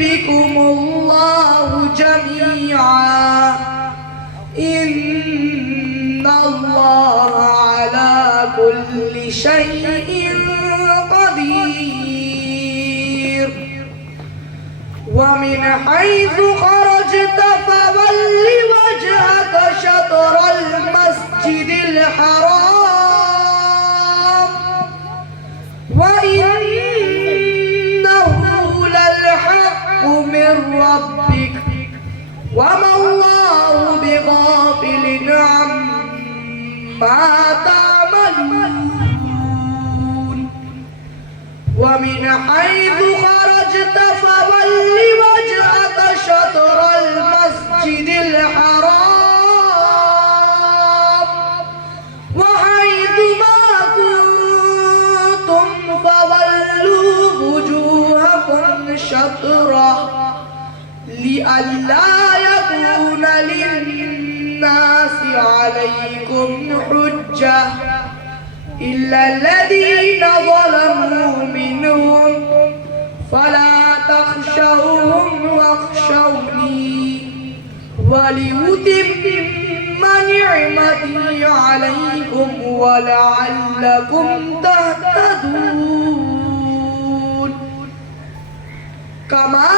बिकुमुल्लाहु जमीआ इन्नल्लाहा अला कुल्ली शैइन क़दीर वमिन हैसु खरजत फवल्लि वजहक शत्रल मस्जिदिल हराम वइन्नहु लल हक़्क़ु मिर रब्बिक वमा अल्लाहु बिगाफिलिन अम्मा तअमलून वमिन हैसु खरजत फवल्लि वजहक शत्रल मस्जिदिल हराम वहैसु मा कुन्तुम फवल्लू वुजूहकुम शत्रह लिअल्ला यकून लिन्नासि अलैकुम हुज्जह इल्ला लज़ीना ज़लमू मिनहुम फला तख़शौहुम वख़शौनी वलियुतिम्म निअमती अलैकुम वलअल्लकुम तहतदून कमा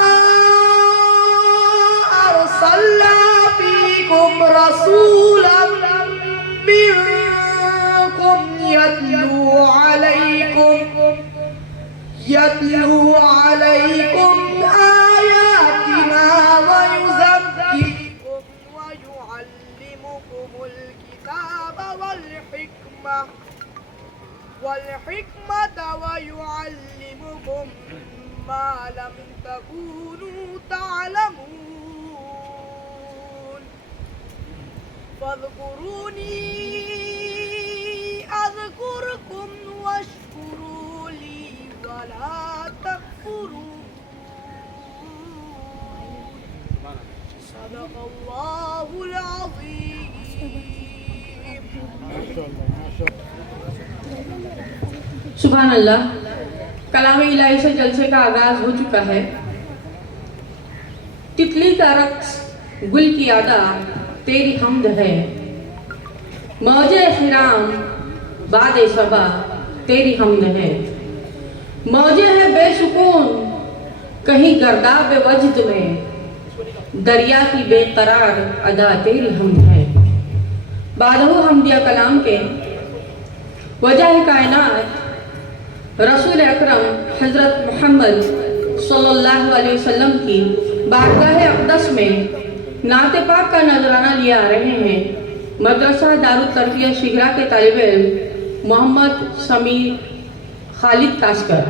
अरसलना फीकुम रसूलन मिनकुम यत्लू अलैकुम आयातिना वयुज़क्किकुम वयुअल्लिमुकुमुल किताब वल हिकमत वयुअल्लिमुकुम मा लम तकूनू तअलमून फ़ज़कुरूनी अज़कुरकुम वश्कुरू ली वला तकफुरून सदक़ल्लाहुल अज़ीम। सुभान अल्लाह। कलाम इलाही से जलसे का आगाज हो चुका है। तितली का रक्स गुल की अदा तेरी हमद है, मौजे फिराम बादे सबा तेरी हमद है। मौजे है बेसुकून कहीं गर्दाब वजद में, दरिया की बेकरार अदा तेरी हमद है। बादहु हमदिया कलाम के वजह कायनात रसूल अकरम हज़रत मोहम्मद सल्लल्लाहु अलैहि वसल्लम की बारगाह अक़दस में नाते पाक का नजराना लिया आ रहे हैं। मदरसा दारुल तरबिया शिगरा के तालिब इल्म मोहम्मद समीर खालिद कासकर।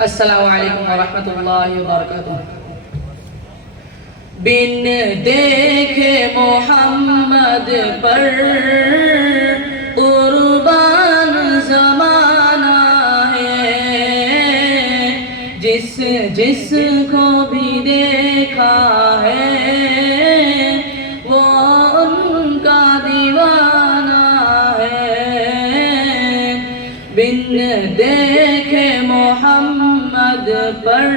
अस्सलामु अलैकुम वरहमतुल्लाहि वबरकातुहू। बिन देखे मोहम्मद पर कुर्बान ज़माना है, जिस को भी देखा है वो उनका दीवाना है। बिन देखे मोहम्मद पर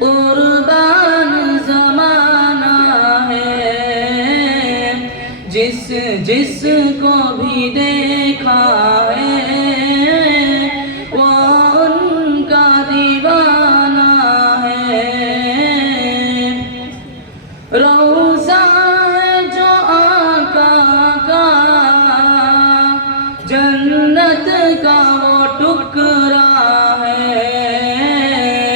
कुर्बान ज़माना है, जिस को भी देखा है वो उनका दीवाना है। रोज़ा है जो आका का जन्नत का वो टुकड़ा है,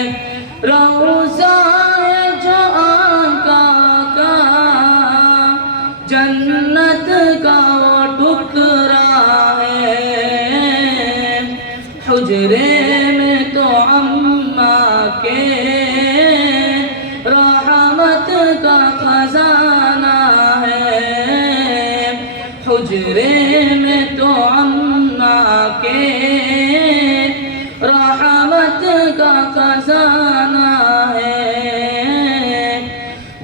रहमत का खजाना है।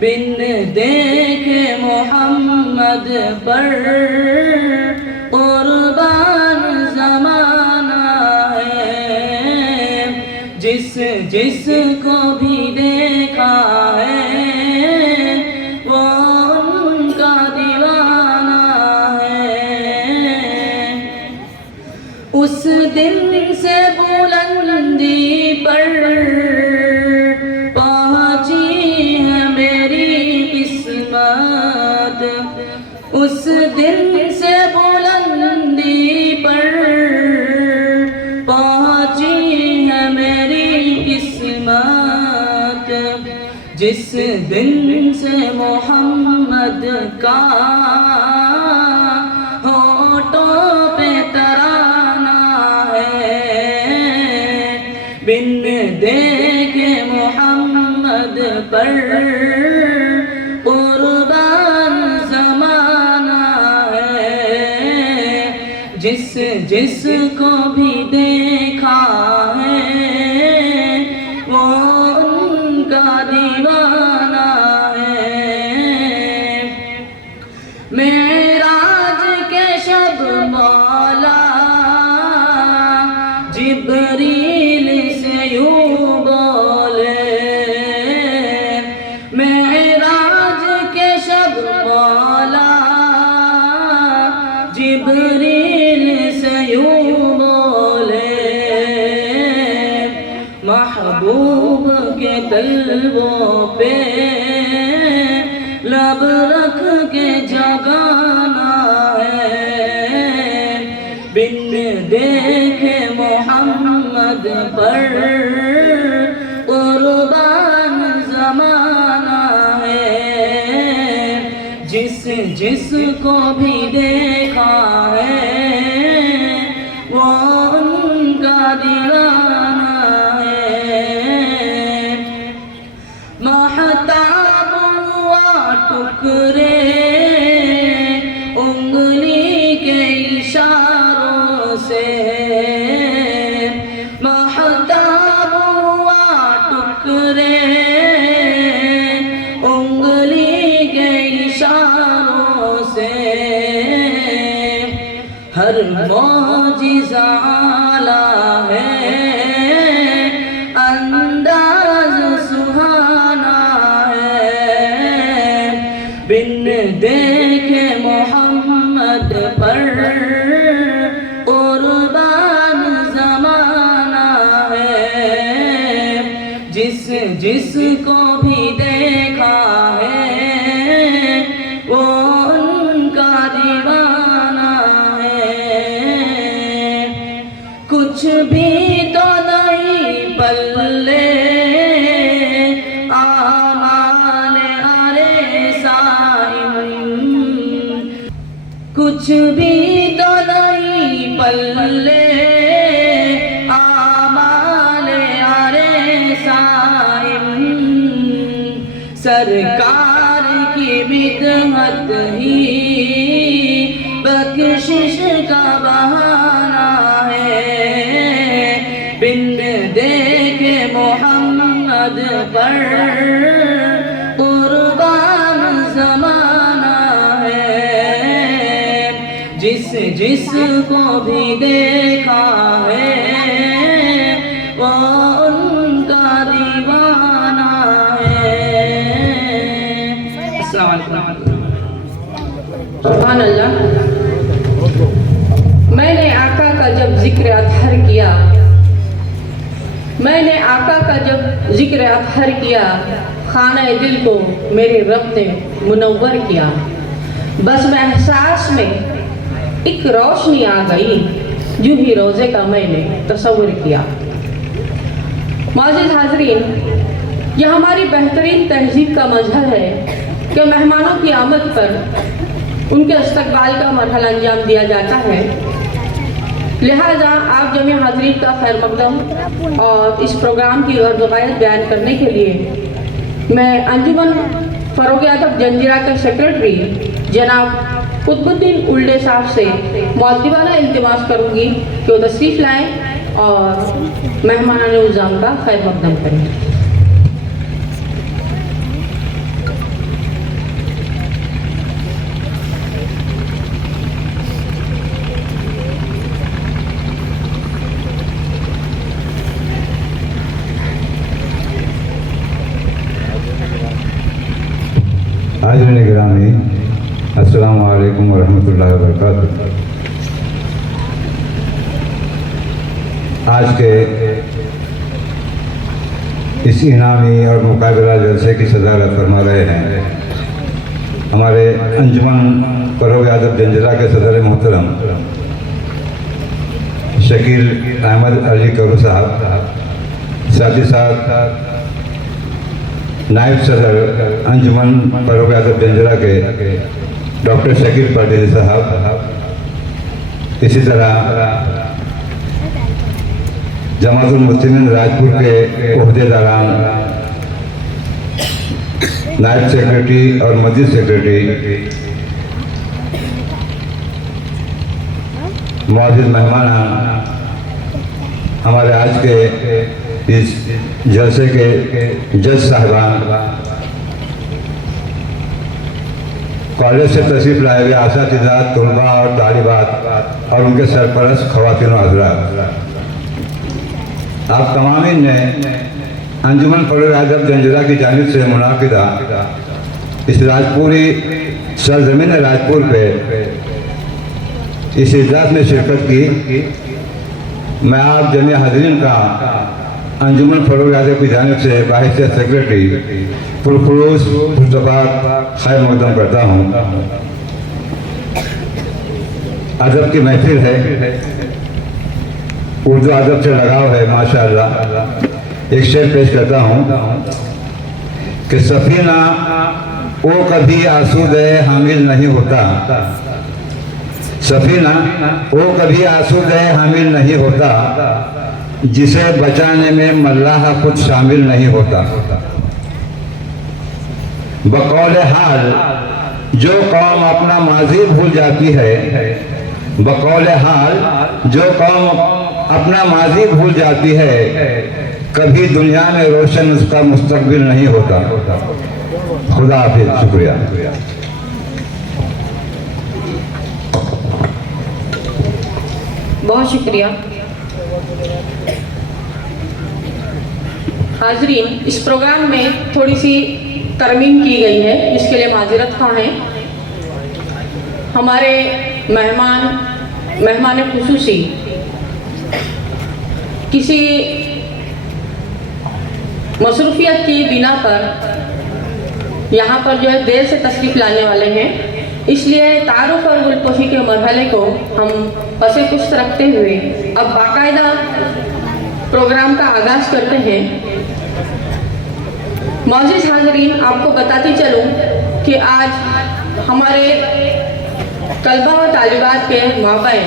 बिन देखे मोहम्मद पर कुर्बान ज़माना है। जिस जिस को भी देखा है वो उनका दीवाना है। उस दिन से बुलंदी पर पहुंची है मेरी किस्मत। उस दिन से बुलंदी पर पहुंची है मेरी किस्मत। जिस दिन से मोहम्मद का होठों पे तराना है। बिन देखे मोहम्मद पर कुर्बान ज़माना है। जिस जिस को भी देखा है वो उनका दीवाना है। मेराज के शब मौला जिब्रील से यूं बोले। मेराज के शब मौला जिब्रील से यूं बोले। महबूब के तलवों पे लब रख के जगाना है। बिन देखे मोहम्मद पर कुर्बान ज़माना है। जिस जिस को भी देखा है वो उनका दीवाना है। महताब हुआ टुकड़े उंगली के इशारों से। महताब हुआ टुकड़े उंगली के इशारों से। हर मौजिज़ा आला है अंदाज़ सुहाना है। बिन देखे मोहम्मद पर कुर्बान ज़माना है। जिस जिस को भी देखा है वो उनका दीवाना है। कुछ भी तो नहीं पल्ले आमाने अरे साइम। कुछ भी तो नहीं पल्ले आमाने अरे साइम। सरकार की मिदहत ही बख्शिश का बहाना है। बिन देखे मोहम्मद पर कुर्बान ज़माना है। जिस जिस को भी देखा है वो उनका दीवाना है। सुभान अल्लाह। मैंने आका का जब जिक्र अतहर किया, मैंने आका का जब जिक्र अतहर किया, खाना दिल को मेरे रब ने मुनव्वर किया। बस मैं एहसास में एक रोशनी आ गई, यूं ही रोज़े का मैंने तसव्वुर किया। मौजूद हाज़रीन, यह हमारी बेहतरीन तहजीब का मजहर है कि मेहमानों की आमद पर उनके इस्तकबाल का मरहला अंजाम दिया जाता है। लिहाजा आप जमीय हाज़रीन का खैर मकदम और इस प्रोग्राम की गर्द-ए-गैरत बयान करने के लिए मैं अंजुमन फ़रोग़ अदब जंजीरा के सेक्रेटरी जनाब कुतुबुद्दीन उल्डे साहब से मुअद्दिबाना इल्तिमास करूँगी कि वो तशरीफ़ लाएँ और मेहमान उज़ाम का खैर मकदम करें। हाज़िरीन गिरामी, अस्सलामु अलैकुम वरहमतुल्लाहि वबरकातुहू। आज के इस इनामी और मुकाबला जलसे की सदारत फरमा रहे हैं हमारे अंजुमन फरोग अदब जंजरा के सदर मोहतरम शकील अहमद अली करू साहब, साथ ही साथ नायब सदर अंजुमन फरोग अदब जंजरा के डॉक्टर शकील पाटिल साहब, इसी तरह जमातुल मुस्लिमीन राजपुर के ओहदेदारान, नायब सेक्रेटरी और मस्जिद सेक्रेटरी, मौजूद मेहमान, हमारे आज के इस जलसे के जज साहिबान, कॉलेज से तशरीफ लाए हुए असातिज़ा, तलबा और तालिबात और उनके सरपरस्त ख़वातीन और हज़रात, आप तमामीन ने अंजुमन फरोग अदब जंजरा की जानिब से मुनाकिदा इस राजपुरी सरजमीन राजपुर पे इस इजलास में शिरकत की। मैं आप जमीय हाज़रीन का अंजुमन फरोग अदब की जानिब से बाहिसियत सेक्रेटरी पुरखुलूस मुस्तफ़ा खैर मकदम करता हूँ। अदब की महफिल है, उर्दू अदब से लगाव है माशाअल्लाह। एक शेर पेश करता हूँ कि सफीना वो कभी आसूदे हामिल नहीं होता, सफीना वो कभी आसूदे हामिल नहीं होता, जिसे बचाने में मल्लाह खुद शामिल नहीं होता। बकौल हाल जो कौम अपना माजी भूल जाती है, बकौल हाल जो कौम अपना माजी भूल जाती है, कभी दुनिया में रोशन उसका मुस्तकबिल नहीं होता। खुदा हाफिज, शुक्रिया। बहुत शुक्रिया। हाजरीन, इस प्रोग्राम में थोड़ी सी तरमीम की गई है, जिसके लिए माजरत खां हैं। हमारे मेहमान खुसूसी किसी मसरूफियत की बिना पर यहाँ पर जो है देर से तशरीफ़ लाने वाले हैं, इसलिए तारुफ और गुलपोशी के मरहले को हम पसे पुस्त रखते हुए अब बाकायदा प्रोग्राम का आगाज़ करते हैं। मौजूद हाज़रीन, आपको बताती चलूँ कि आज हमारे तलबा और तालिबात के माबैन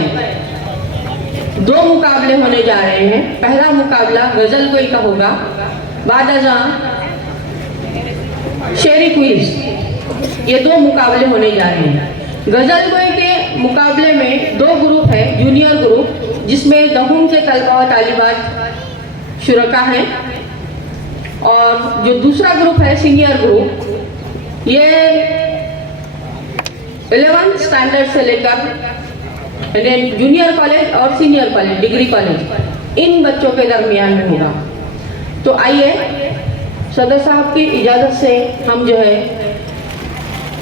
2 मुकाबले होने जा रहे हैं। पहला मुकाबला गज़ल गोई का होगा, बाद अज़ां शेरी क्विज। ये 2 मुकाबले होने जा रहे हैं। गज़ल गोई के मुकाबले में 2 ग्रुप है, जूनियर ग्रुप जिसमें दहुम के तलबा और तालिबात शुरका हैं, और जो दूसरा ग्रुप है सीनियर ग्रुप, ये 11th स्टैंडर्ड से लेकर जूनियर कॉलेज और सीनियर कॉलेज, डिग्री कॉलेज, इन बच्चों के दरमियान में होगा। तो आइए सदर साहब की इजाज़त से हम जो है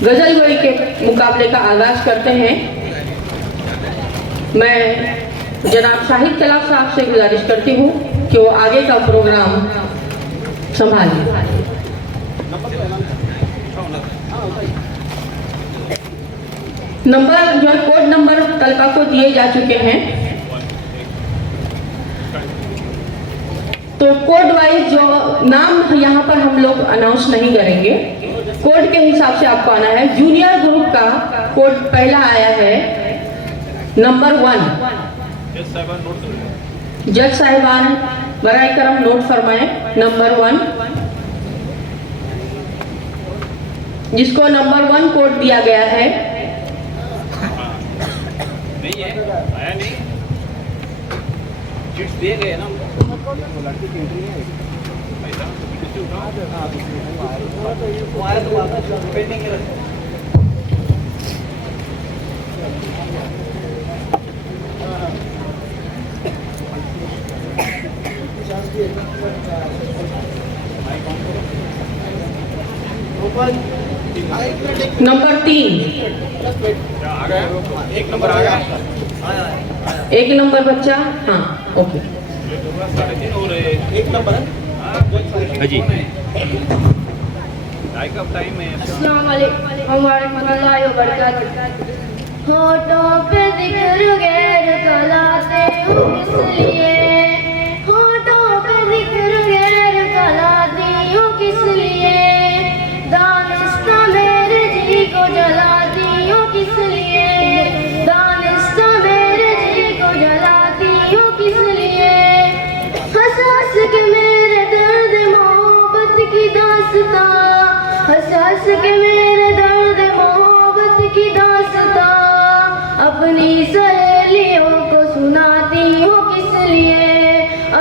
गज़ल गोई के मुकाबले का आगाज़ करते हैं। मैं जनाब शाहिद कलाम साहब से गुजारिश करती हूँ कि वो आगे का प्रोग्राम संभालें। नंबर जो है कोड नंबर तलबा को दिए जा चुके हैं, तो कोड वाइज जो नाम यहाँ पर हम लोग अनाउंस नहीं करेंगे, कोड के हिसाब से आपको आना है। जूनियर ग्रुप का कोड पहला आया है नंबर 1। जज साहिबान बराए करम नोट फरमाएं, नंबर 1 जिसको नंबर 1 कोड दिया गया है, नंबर 3 एक नंबर बच्चा, हाँ ओके। होठों पे जिक्र गैर कलाते हो किस लिए, होठों पे जिक्र गैर कलाती हो किस लिए, दानिस्ता मेरे जी को जलाती हो किस लिए, दानिस्ता मेरे जी को जलाती हो किस लिए, हंस हंस के मेरे दर्द मोहब्बत की दास्तां, हंस हंस के मेरे दर्द मोहब्बत की दास्तां, अपनी सहेलियों को सुनाती हो किस लिए,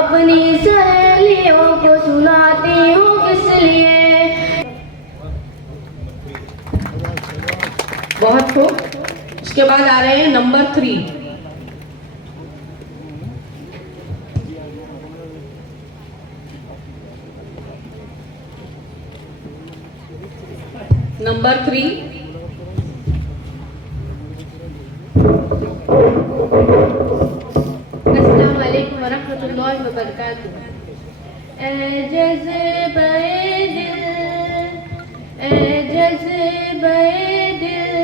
अपनी सहेलियों को सुनाती हो किस लिए। बहुत खूब। उसके बाद आ रहे हैं नंबर 3। नंबर 3 अस्सलाम वालेकुम वरहमतुल्लाहि वबरकातुहू। ए जज़्बे दिल, ए जज़्बे दिल,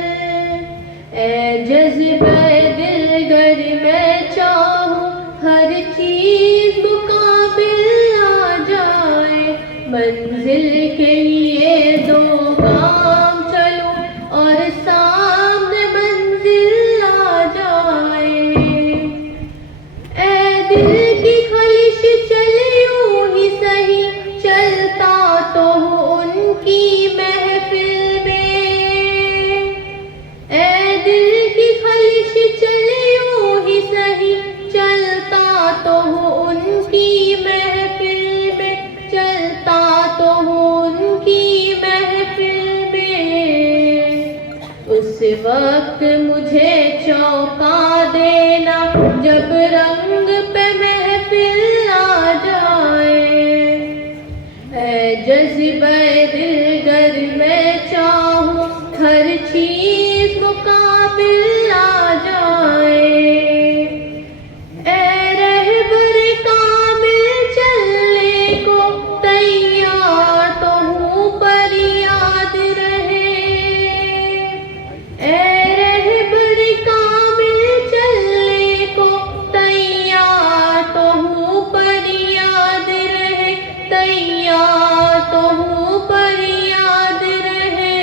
ए जज़्बे दिल, गर मैं चाहूं हर चीज मुकाबिल आ जाए, मंजिल के लिए दो काम चलो और सामने मंजिल आ जाए। ए दिल की ख्वाहिश चले यूं ही सही, चलता तो हूँ उनकी महफिल में। ए दिल की ख्वाहिश चले यूं ही सही, चलता तो हूँ उनकी महफिल में, चलता तो हूँ उनकी महफिल में। उस वक्त मुझे चौंका देना जब रंग पे महफिल आ जाए। है जज़्बे दिल, गर मैं चाहूं हर चीज मुकाबिल आ जाए। ए रहबर कामिल चलने को तैयार तो हूँ पर याद रहे। ए रहबर कामिल चलने को तैयार तो हूँ पर याद रहे, तैयार तो हूँ पर याद रहे।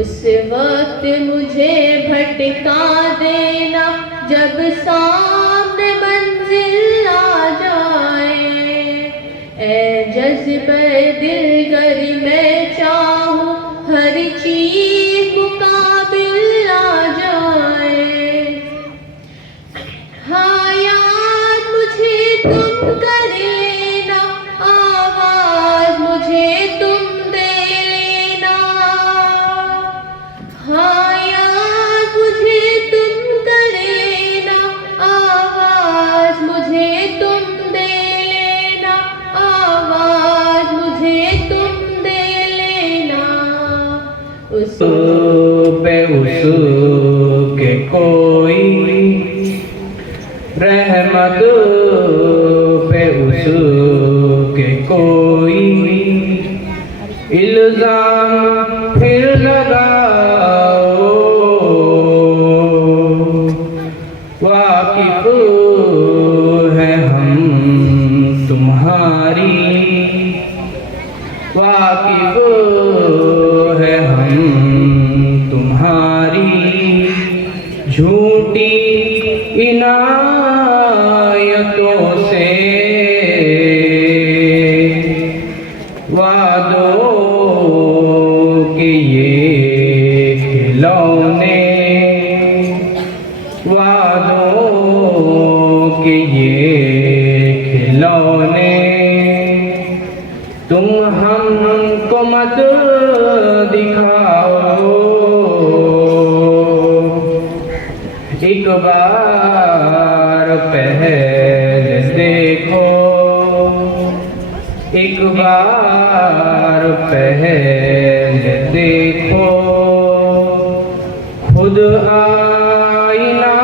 उस वक्त मुझे भटका देना जब सामने मंजिल आ जाए। ए जज़्बे दिल, गर मैं चाहूं हर चीज मुकाबिल आ जाए। हाँ याद मुझे तुम कर लेना, आवाज मुझे तुम दे लेना। हाँ याद मुझे तुम कर लेना, आवाज मुझे तुम दे लेना, आवाज मुझे तुम दे लेना। उस पे उसके कोई रहमत पे उसके कोई इल्जाम फिर लगाओ। वाकिफ है हम तुम्हारी, वाकिफ है हम तुम्हारी झूठी इनायतों से। वादों के ये खिलौने, वादों के ने तुम हमको मत दिखाओ, एक बार पहले देखो, एक बार पहले देखो, खुद आईना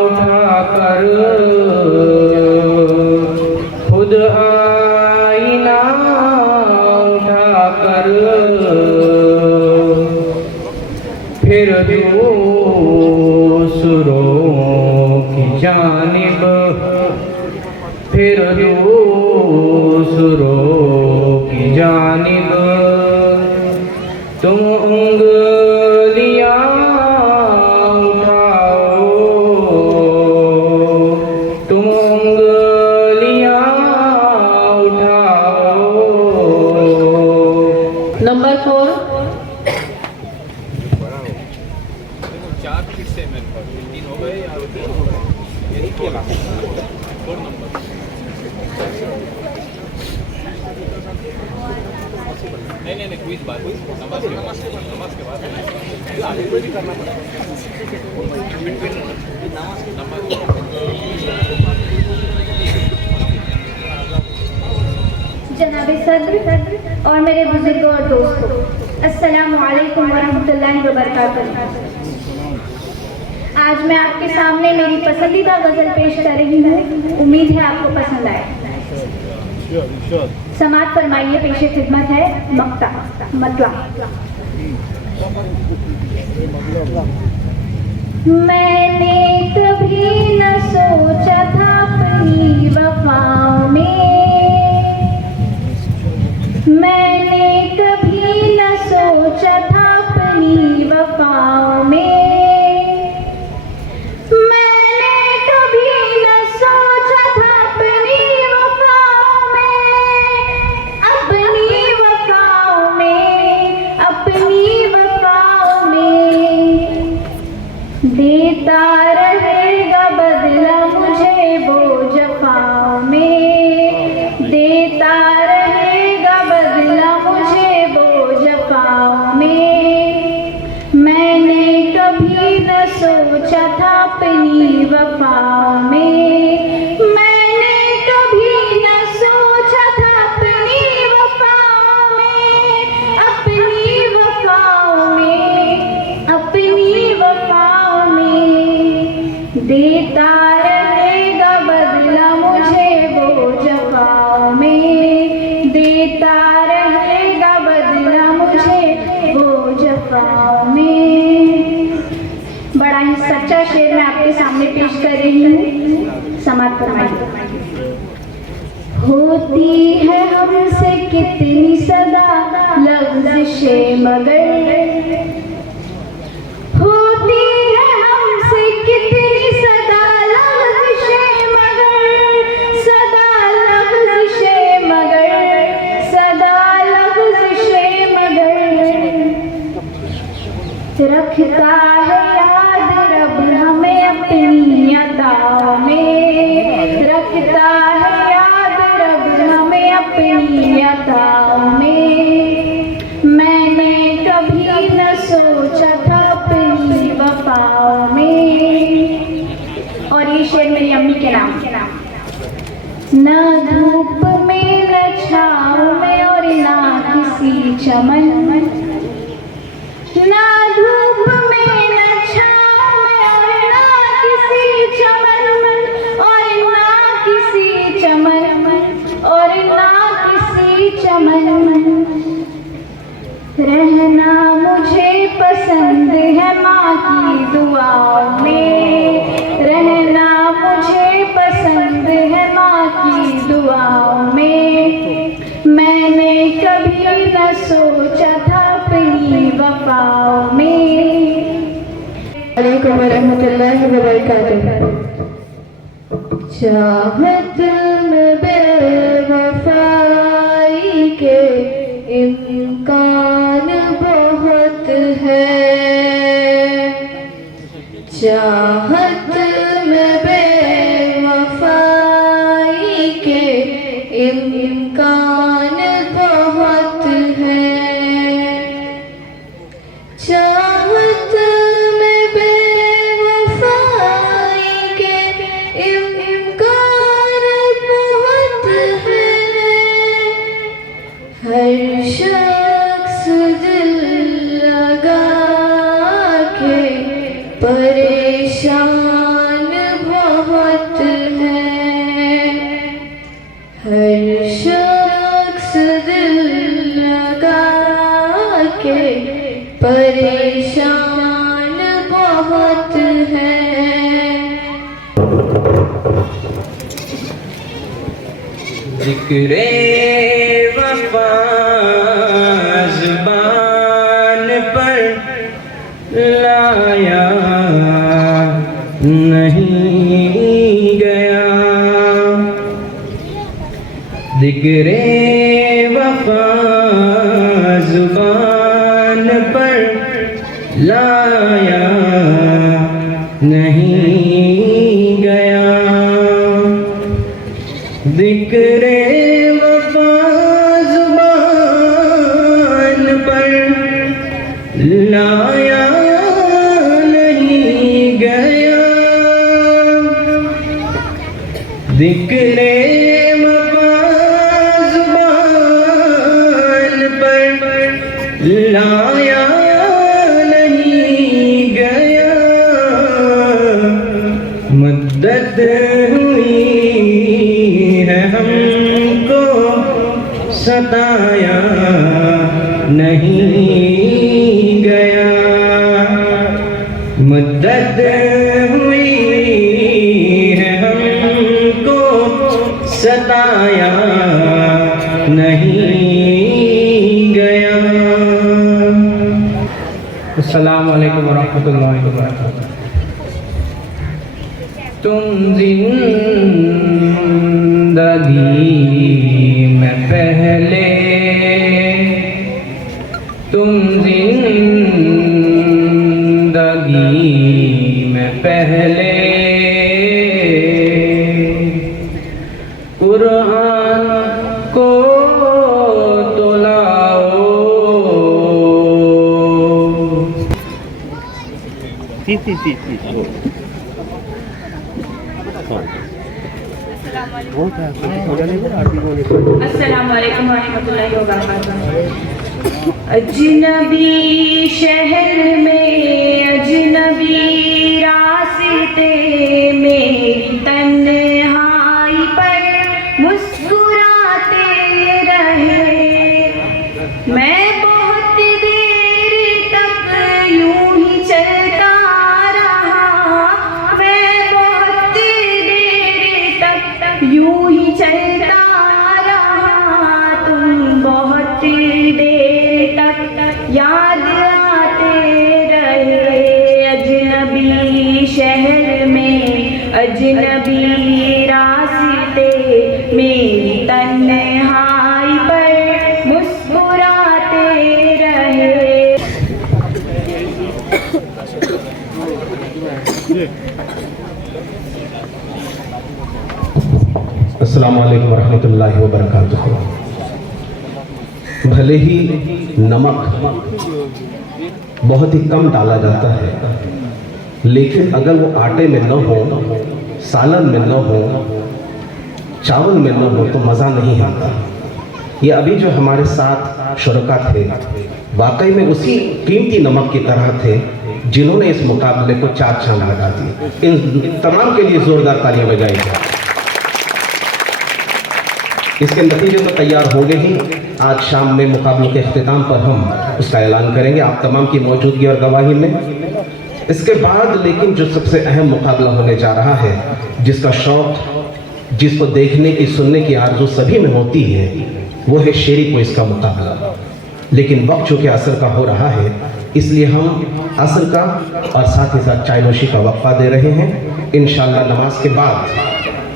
उठाकर, खुद आईना उठाकर, फिर दूसरों की जानिब, फिर दूसरों की जानिब तुम उंगलियां उठाओ, तुम उंगलियां उठाओ। नंबर 4 4 फिर से मेरे पास 3 हो गए या 3 हो गए, यही किया 4 नंबर। नहीं क्विज बात, नमाज के बाद आगे कोई भी करना पड़ेगा नमाज। जनाब सदर और मेरे बुजुर्गों और दोस्तों, अस्सलामु अलैकुम वरहमतुल्लाहि वबरकातुहू। आज मैं आपके सामने मेरी पसंदीदा गज़ल पेश कर रही हूँ। उम्मीद है आपको पसंद आए। समाअत फरमाइए। पेश खिदमत है मक्ता मतला। मैंने कभी न सोचा था अपनी वफाओं में, मैंने कभी न सोचा था अपनी वफाओं में, मैंने कभी न सोचा था अपनी वफाओं में, अपनी वफाओं में, अपनी वफाओं में देता रहेगा बदला मुझे वो जफाओं में, देता रहेगा बदला मुझे वो जफाओं में। मैंने कभी न सोचा था अपनी वफाओं में, मैंने कभी न सोचा था अपनी वफाओं में, अपनी वफाओं में, अपनी वफाओं में देता रहेगा बदला मुझे वो जफाओं में, देता रहेगा बदला मुझे वो जफाओं में। बड़ा ही सच्चा शेर मैं आपके सामने पेश कर रही हूँ। समाअत फरमाइए। होती है हमसे कितनी सदा लफ्ज़िशे मगर, होती है हमसे कितनी सदा लफ्ज़िशे मगर, सदा लफ्ज़िशे मगर, सदा लफ्ज़िशे मगर रखता है याद रब हमें अपनी अताओं में, रखता है याद रब हमें अपनी अताओं में। मैंने कभी न सोचा था अपनी वफाओं में। और ये शेर मेरी अम्मी के नाम। न धूप में न छाँव में और ना किसी चमन, ना धूप में न छाँव में और ना किसी चमन, और ना किसी चमन, और ना किसी चमन रहना मुझे पसंद है माँ की दुआओं में, रहना मुझे पसंद है माँ की दुआओं में। मैंने कभी न सोचा था अपनी वफाओं में। अलैकुम वरहमतुल्लाहि वबरकातुहू। चाहत में बेवफाई के इम्कान बहुत है, चाहत में बेवफाई के इम्कान बहुत है, चाहत में बेवफाई के इम्कान बहुत है। हर शख्स दिल लगा के परेशान बहुत है। हर शख्स दिल लगा के परेशान बहुत है। जिक्रे वफा ज़ुबान पर लाया नहीं गया। जिक्रे वफा ज़ुबान पर लाया नहीं गया। जिक्रे वफा ज़ुबान पर लाया नहीं गया। जिक्रे वफा ज़ुबान पर लाया नहीं गया। मद्दत हुई है हमको, सताया नहीं गया। मद्दत हुई है हमको, सताया नहीं गया। अस्सलामु अलैकुम वरहमतुल्लाहि वबरकातुहू। तुम जिंदगी में पहले, तुम जिंदगी में पहले कुरान को तो लाओ। अस्सलामु अलैकुम वरहमतुल्लाहि वबरकातुहू। अजनबी शहर में अजनबी रास्ते में तन्हाई पर मुस्कुराते रहे। मैं बहुत देर तक यूं ही चलता रहा। मैं बहुत देर तक यूं ही चलता रहा। तुम बहुत देर तक याद आते रहे। अजनबी शहर में अजनबी रास्ते मेरी तन्हाई पर मुस्कुराते रहे। अस्सलामु अलैकुम वरहमतुल्लाहि वबरकातुहू। भले ही नमक बहुत ही कम डाला जाता है, लेकिन अगर वो आटे में न हो, सालन में न हो, चावल में न हो तो मज़ा नहीं आता। ये अभी जो हमारे साथ शुरका थे, वाकई में उसी कीमती नमक की तरह थे जिन्होंने इस मुकाबले को चार चांद लगा दिए। इन तमाम के लिए जोरदार तालियां बजाइए। इसके नतीजे तो तैयार हो गए ही। आज शाम में मुकाबलों के अख्तिताम पर हम उसका ऐलान करेंगे आप तमाम की मौजूदगी और गवाही में। इसके बाद लेकिन जो सबसे अहम मुकाबला होने जा रहा है, जिसका शौक, जिसको देखने की सुनने की आरज़ू सभी में होती है, वो है शेरी क्विज़ का मुकाबला। लेकिन वक्त चूँकि असर का हो रहा है, इसलिए हम असर का और साथ ही साथ चाय नोशी का वक्फा दे रहे हैं। इंशाअल्लाह नमाज के बाद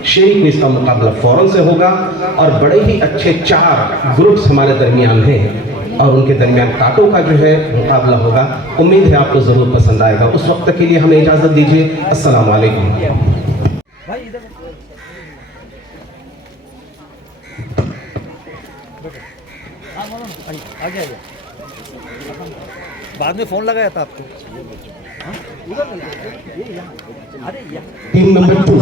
शेरी क्विज़ का मुकाबला फ़ौरन से होगा और बड़े ही अच्छे 4 ग्रुप्स हमारे दरमियान हैं और उनके दरमियान कांटों का जो है मुकाबला होगा। उम्मीद है आपको ज़रूर पसंद आएगा। उस वक्त के लिए हमें इजाज़त दीजिए। अस्सलामु अलैकुम। आगे आगे बाद में फोन लगाया था आपको। Team number 2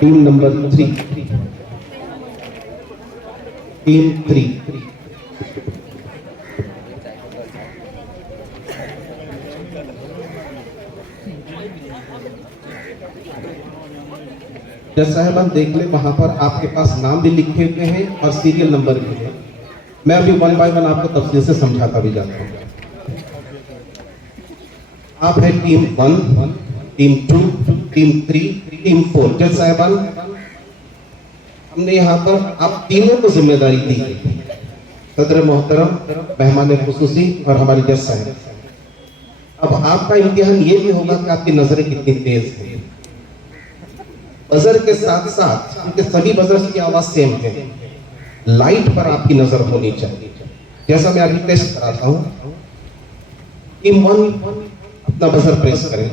team number 3 team 3 जज साहब देख ले वहां पर आपके पास नाम भी लिखे हुए हैं और सीरियल नंबर भी है। मैं अभी 1 बाय 1 आपको तफसील से समझाता भी जाता हूं। आप है टीम 1, टीम 2, टीम 3, टीम 4। जज साहबान हमने यहाँ पर आप तीनों को जिम्मेदारी दी है, सदर मोहतरम, मेहमान खुसूसी और हमारे जज साहब। अब आपका इम्तिहान ये भी होगा कि आपकी नजरें कितनी तेज हैं। बजर के साथ साथ उनके सभी बजर्स की आवाज सेम है। लाइट पर आपकी नजर होनी चाहिए। जैसा मैं अभी टेस्ट कराता हूं। टीम 1 अपना बजर प्रेस करें।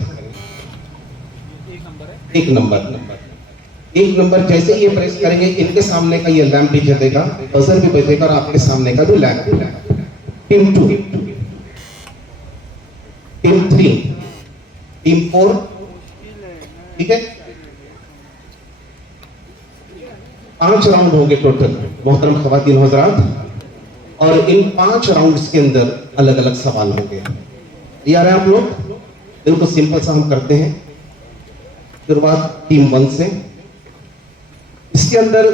एक नंबर जैसे ये प्रेस करेंगे इनके सामने का ये लैंप भी जलेगा, बजर भी बजेगा और आपके सामने का जो लैंप है। टीम 2, टीम 3, टीम 4, ठीक है। 5 राउंड होंगे टोटल मोहतरम खवातीन हज़रात, और इन 5 राउंड्स के अंदर अलग अलग सवाल होंगे। तैयार हैं आप लोग? बिल्कुल सिंपल सा हम करते हैं। शुरुआत टीम 1 से। इसके अंदर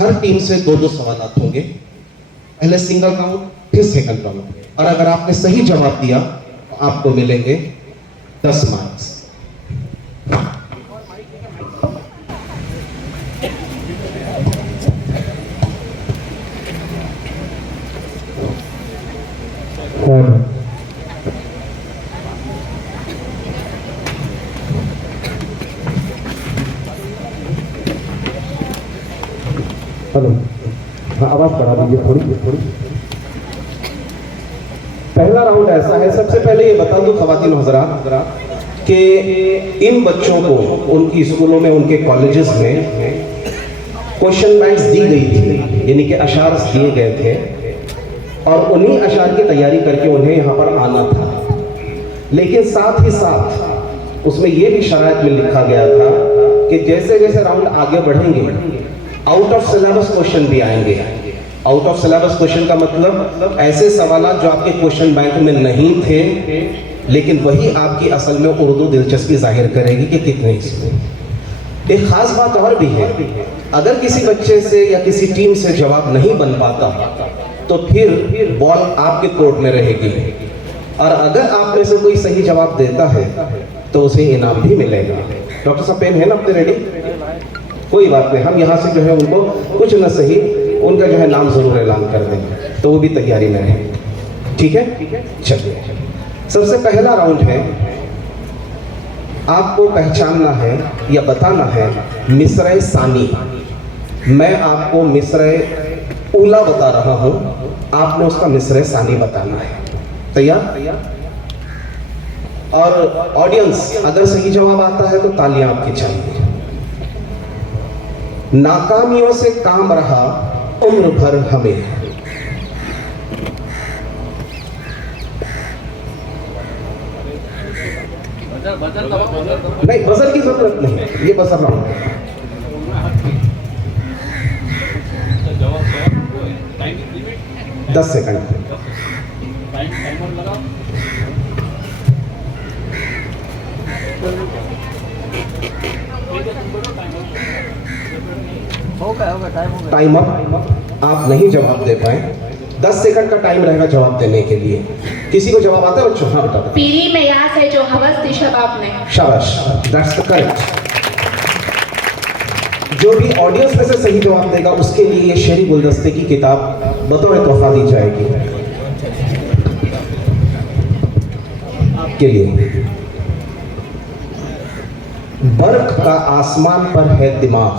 हर टीम से 2-2 सवाल होंगे। पहले सिंगल राउंड, फिर सेकंड राउंड, और अगर आपने सही जवाब दिया तो आपको मिलेंगे 10 मार्क्स। हेलो, हाँ आवाज बढ़ा दीजिए थोड़ी। पहला राउंड ऐसा है, सबसे पहले ये बता दूं खवातीन हज़रात कि इन बच्चों को उनकी स्कूलों में, उनके कॉलेजेस में क्वेश्चन बैंक्स दी गई थी, यानी कि अशार दिए गए थे, और उन्हीं अशार की तैयारी करके उन्हें यहाँ पर आना था। लेकिन साथ ही साथ उसमें यह भी शराइत में लिखा गया था कि जैसे जैसे राउंड आगे बढ़ेंगे आउट ऑफ सिलेबस क्वेश्चन भी आएंगे। आउट ऑफ सिलेबस क्वेश्चन का मतलब ऐसे सवाल जो आपके क्वेश्चन बैंक में नहीं थे, लेकिन वही आपकी असल में उर्दू दिलचस्पी जाहिर करेगी कि कितने इसमें। एक खास बात और भी है, अगर किसी बच्चे से या किसी टीम से जवाब नहीं बन पाता तो फिर बॉल आपके कोर्ट में रहेगी, और अगर आप में से कोई सही जवाब देता है तो उसे इनाम भी मिलेगा। डॉक्टर साहब पेन है ना अपने रेडी? कोई बात नहीं, हम यहाँ से जो है उनको कुछ न सही उनका जो है नाम जरूर ऐलान कर देंगे, तो वो भी तैयारी में रहे। ठीक है, चलिए सबसे पहला राउंड है, आपको पहचानना है या बताना है मिसरे सानी। मैं आपको मिसरे ऊला बता रहा हूं, आपने उसका मिसरे सानी बताना है। तैयार? और ऑडियंस अगर सही जवाब आता है तो तालियां आपकी चाहिए। नाकामियों से काम रहा उम्र भर हमें, नहीं बजर की जरूरत नहीं, ये बजर राउंड है। जवाब 10 सेकंड। Time up. आप नहीं जवाब दे पाए, 10 सेकंड का टाइम रहेगा जवाब देने के लिए। किसी को जवाब आता है बच्चों? हाँ बता। पीरी में याद है जो हवस थी शबाब में। शाबाश, दैट्स द करेक्ट। जो भी ऑडियंस में से सही जवाब देगा उसके लिए ये शेरी गुलदस्ते की किताब बतौर तोहफा दी जाएगी आपके लिए। बर्क का आसमान पर है दिमाग,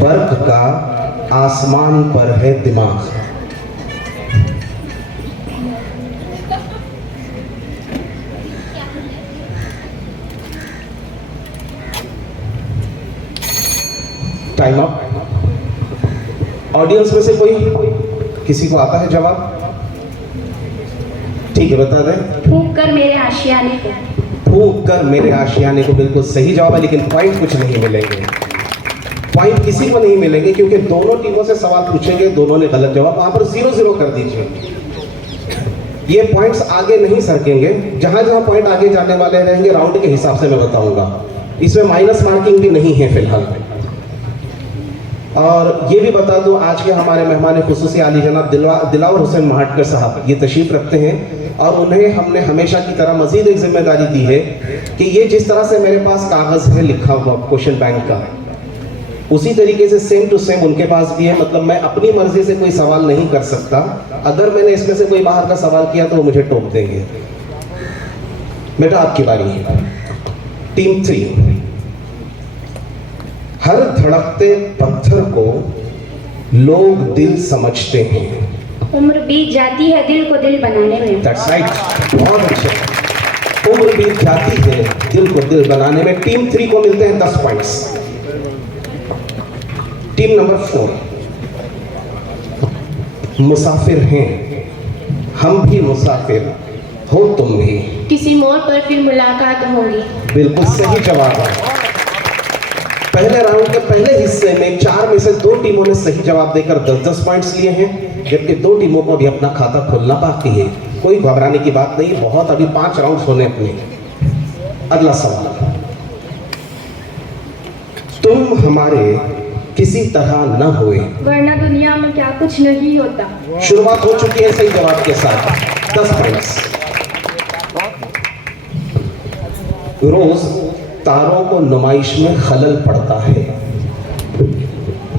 बर्क का आसमान पर है दिमाग। Time up. ऑडियंस में से कोई किसी को आता है जवाब? ठीक है, बता दें। फूंक कर मेरे आशियाने को। फूंक कर मेरे आशियाने को बिल्कुल सही जवाब है, लेकिन पॉइंट कुछ नहीं मिलेंगे। पॉइंट किसी को नहीं मिलेंगे क्योंकि दोनों टीमों से सवाल पूछेंगे, दोनों ने गलत जवाब। वहां पर 0-0 कर दीजिए। ये पॉइंट्स आगे नहीं सरकेंगे, जहां जहां पॉइंट आगे जाने वाले रहेंगे राउंड के हिसाब से मैं बताऊंगा। इसमें माइनस मार्किंग भी नहीं है फिलहाल। और ये भी बता दूं, आज के हमारे मेहमान खुसूसी आली जनाब दिलावर हुसैन महाटकर साहब ये तशरीफ रखते हैं और उन्हें हमने हमेशा की तरह मजीद एक जिम्मेदारी दी है कि ये जिस तरह से मेरे पास कागज है लिखा हुआ क्वेश्चन बैंक का, उसी तरीके से सेम टू सेम उनके पास भी है। मतलब मैं अपनी मर्जी से कोई सवाल नहीं कर सकता। अगर मैंने इसमें से कोई बाहर का सवाल किया तो वो मुझे टोक देंगे। बेटा आपकी बारी है। टीम 3। हर धड़कते पत्थर को लोग दिल समझते हैं। उम्र बीत जाती है दिल को दिल बनाने में। That's right, बहुत अच्छे। उम्र बीत जाती है दिल को दिल बनाने में। टीम 3 को मिलते हैं 10 पॉइंट्स। Team number 4। मुसाफिर हैं हम भी, मुसाफिर हो तुम भी, किसी मोड़ पर फिर मुलाकात होगी। बिल्कुल सही जवाब है। पहले राउंड के पहले हिस्से में 4 में से 2 टीमों ने सही जवाब देकर 10-10 पॉइंट्स लिए हैं, जबकि 2 टीमों को अभी अपना खाता खोलना बाकी है। कोई घबराने की बात नहीं, बहुत अभी 5 राउंड होने अपने। अगला सवाल। तुम हमारे किसी तरह न हुए वरना दुनिया में क्या कुछ नहीं होता। शुरुआत हो चुकी है सही जवाब के साथ। 10 पॉइंट्स। रोज तारों को नुमाइश में खलल पड़ता है।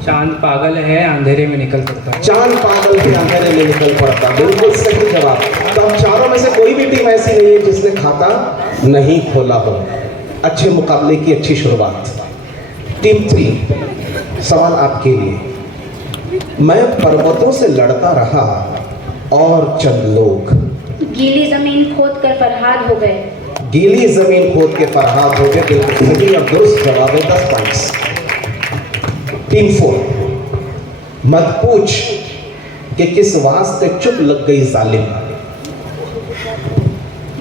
चांद पागल है अंधेरे में निकल पड़ता है। चांद पागल है अंधेरे में निकल पड़ता, बिल्कुल सही जवाब। तो अब चारों में से कोई भी टीम ऐसी नहीं है जिसने खाता नहीं खोला हो। अच्छे मुकाबले की अच्छी शुरुआत। टीम 3, सवाल आपके लिए। मैं पर्वतों से लड़ता रहा और चंद लोग गीली जमीन खोद कर फरहाद हो गए। गीली जमीन खोद के फरहाद हो गए, बिल्कुल सही और दुरुस्त जवाब है। 10 पॉइंट्स। टीम 4। मत पूछ कि किस वास्ते चुप लग गई जालिम।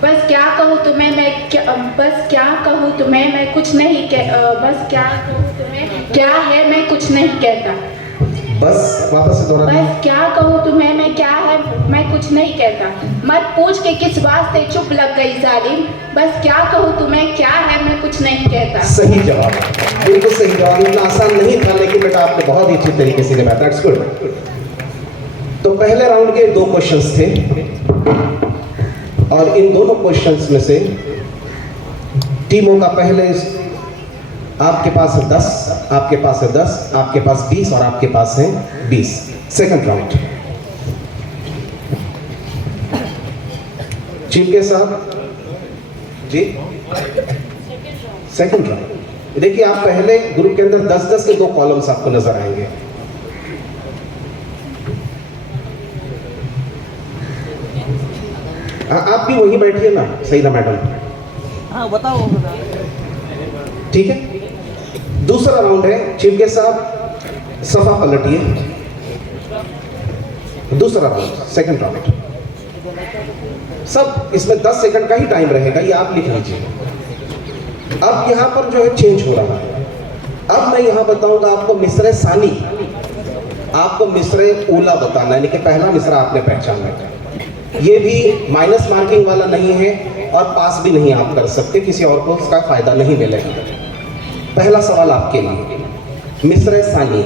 बस क्या कहूँ तुम्हें मैं कुछ नहीं बस क्या कहूँ तुम्हें क्या है मैं कुछ नहीं कहता। बस वापस से दोहरा। बस क्या कहूँ तुम्हें मैं क्या है मैं कुछ नहीं कहता। मत पूछ के किस वास्ते चुप लग गई जालिम। बस क्या कहूँ तुम्हें क्या है मैं कुछ नहीं कहता। सही जवाब, बिल्कुल सही जवाब। इतना आसान नहीं था लेकिन बेटा आपने बहुत ही अच्छी तरीके से जवाब। That's good. तो पहले राउंड के 2 क्वेश्चंस थे और इन दोनों क्वेश्चंस में से टीमों का पहले आपके पास है 10, आपके पास है 10, आपके पास 20 और आपके पास है 20। Second round. चीफ के साहब जी, सेकंड राउंड। देखिए आप पहले ग्रुप के अंदर 10-10 के 2 कॉलम्स आपको नजर आएंगे। आप भी वहीं बैठिए ना, सही ना मैडम? हाँ बताओ। ठीक है। दूसरा राउंड है। चीफ गेस्ट साहब सफा पलटिए। दूसरा राउंड, सेकंड राउंड। सब इसमें 10 सेकंड का ही टाइम रहेगा, ये आप लिख लीजिए। अब यहां पर जो है चेंज हो रहा है। अब मैं यहां बताऊंगा आपको मिसरे सानी, आपको मिसरे ऊला बताना है, यानी कि पहला मिसरा आपने पहचाना है। ये भी माइनस मार्किंग वाला नहीं है और पास भी नहीं आप कर सकते, किसी और को उसका फायदा नहीं मिलेगा। पहला सवाल आपके लिए। मिसरे सानी।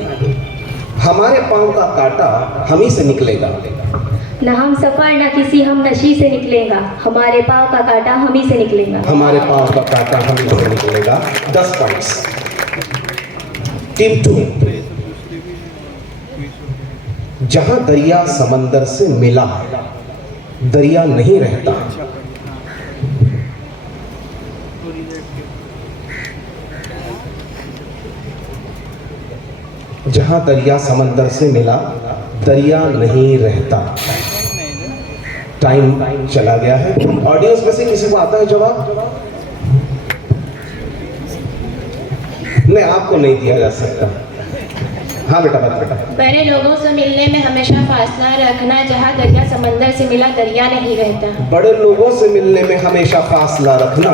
हमारे पांव का कांटा हम ही से निकलेगा। न हम सफर न किसी हम नशी से निकलेगा। हमारे पाँव का कांटा हम ही से निकलेगा। हमारे पांव का कांटा हम ही से निकलेगा। 10 पॉइंट्स। टीम 2। जहां दरिया समंदर से मिला दरिया नहीं रहता। जहां दरिया समंदर से मिला, दरिया नहीं रहता। टाइम चला गया है। ऑडियंस में से किसी को आता है जवाब? नहीं, आपको नहीं दिया जा सकता। हाँ बेटा, बात बेटा। बड़े लोगों से मिलने में हमेशा फासला रखना, जहाँ दरिया समंदर से मिला दरिया नहीं रहता। बड़े लोगों से मिलने में हमेशा फासला रखना,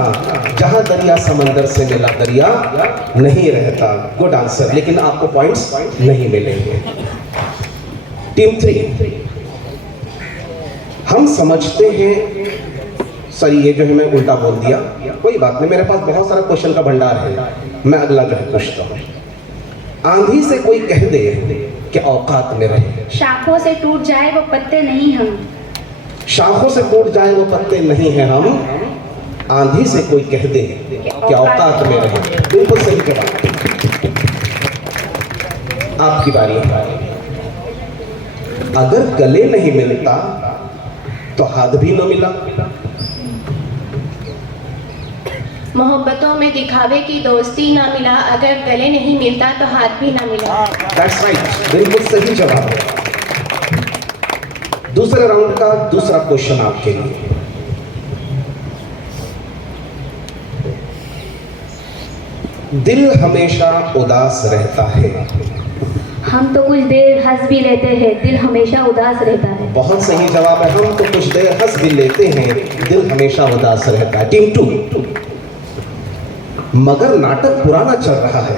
जहां दरिया समंदर से मिला दरिया नहीं रहता। गुड आंसर, लेकिन आपको पॉइंट्स नहीं मिलेंगे। टीम 3, हम समझते हैं, सॉरी ये जो है मैं उल्टा बोल दिया, कोई बात नहीं, मेरे पास बहुत सारा क्वेश्चन का भंडार है। मैं अगला जो है पूछता हूँ। आंधी से कोई कह दे कि औकात में रहे। शाखों से टूट जाए वो पत्ते नहीं हम। शाखों से टूट जाए वो पत्ते नहीं हैं हम। आंधी से कोई कह दे कि औकात में रहे। बिल्कुल सही जवाब। आपकी बारी है। अगर गले नहीं मिलता तो हाथ भी न मिला। मोहब्बतों में दिखावे की दोस्ती ना मिला, अगर गले नहीं मिलता तो हाथ भी ना मिला। That's right, बिल्कुल सही जवाब है। दूसरे राउंड का दूसरा क्वेश्चन आपके लिए। दिल हमेशा उदास रहता है। हम तो कुछ देर हंस भी लेते हैं, दिल हमेशा उदास रहता है। बहुत सही जवाब है। हम तो कुछ देर हंस भी लेते हैं, दिल हमेशा उदास रहता है। टीम 2, मगर नाटक पुराना चल रहा है।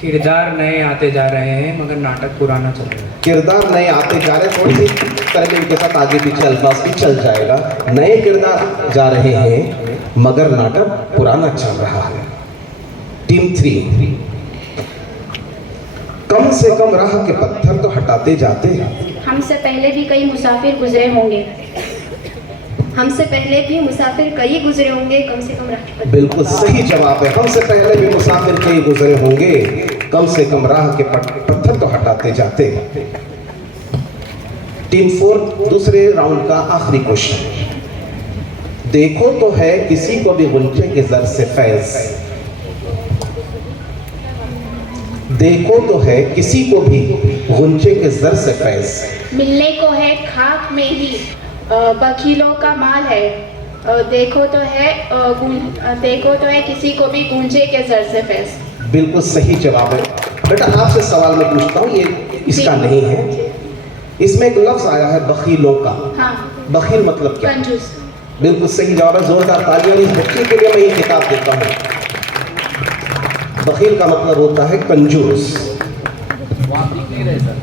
किरदार नए आते जा रहे हैं मगर नाटक पुराना चल रहा है। किरदार नए आते जा रहे हैं, थोड़ी सी तरह के साथ आगे पीछे अल्फाज भी चल जाएगा। नए किरदार जा रहे हैं मगर नाटक पुराना चल रहा है। टीम 3, कम से कम राह के पत्थर तो हटाते जाते हैं। हमसे पहले भी कई मुसाफिर गुजरे होंगे। हमसे पहले भी मुसाफिर कई गुजरे होंगे, कम से कम राह के पत्थर। बिल्कुल सही जवाब है। हमसे पहले भी मुसाफिर कई गुजरे होंगे, कम से कम राह के पत्थर तो हटाते जाते हैं। टीम 4, दूसरे राउंड का आखिरी क्वेश्चन। देखो तो है किसी को भी गुंचे के जर से फैज। देखो तो है किसी को भी गुंचे के जर से फैज। मिलने को है खाक में ही बखीलों का माल है। देखो तो है किसी को भी गूंजे के जर से फैज। बिल्कुल सही जवाब है। बेटा आपसे सवाल मैं पूछता हूँ, ये इसका नहीं है। इसमें एक लफ्ज आया है बखीलों का। हाँ। बखील मतलब क्या? कंजूस। बिल्कुल सही जवाब है। जोरदार तालियां। इस बच्चे के लिए मैं ये किताब देता हूँ। बखील का मतलब होता है कंजूस। वो आप दिख नहीं रहे सर,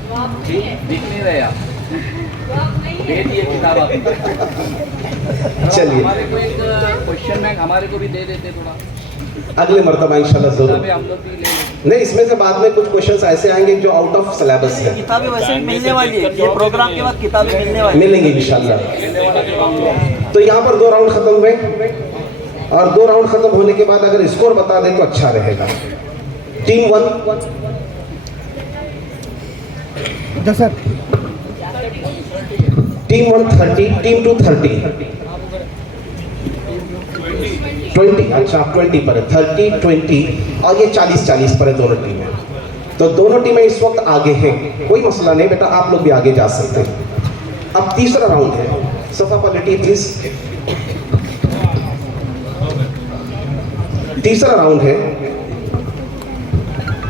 दिख नहीं रहे आप। दे दिए किताब आप। चलिए, हमारे को एक क्वेश्चन बैंक हमारे को भी दे देते थोड़ा। अगले मर्तबा इंशाल्लाह जरूर। हम लोग भी ले लेते। नहीं, इसमें से बाद में कुछ क्वेश्चंस ऐसे आएंगे जो आउट ऑफ सिलेबस है। किताबें वैसे ही मिलने वाली है, ये प्रोग्राम के बाद किताबें मिलने वाली मिलेंगी इंशाल्लाह। तो यहाँ पर 2 राउंड खत्म हुए, और 2 राउंड खत्म होने के बाद अगर स्कोर बता दें तो अच्छा रहेगा। Team 1, sir. Team 1 30, team 2 30, 20। अच्छा, आप 20 पर है, 30 20, और ये 40 पर है दोनों टीमें। तो दोनों टीमें इस वक्त आगे हैं, कोई मसला नहीं बेटा, आप लोग भी आगे जा सकते हैं। अब तीसरा राउंड है। सफा पलटिए प्लीज। तीसरा राउंड है,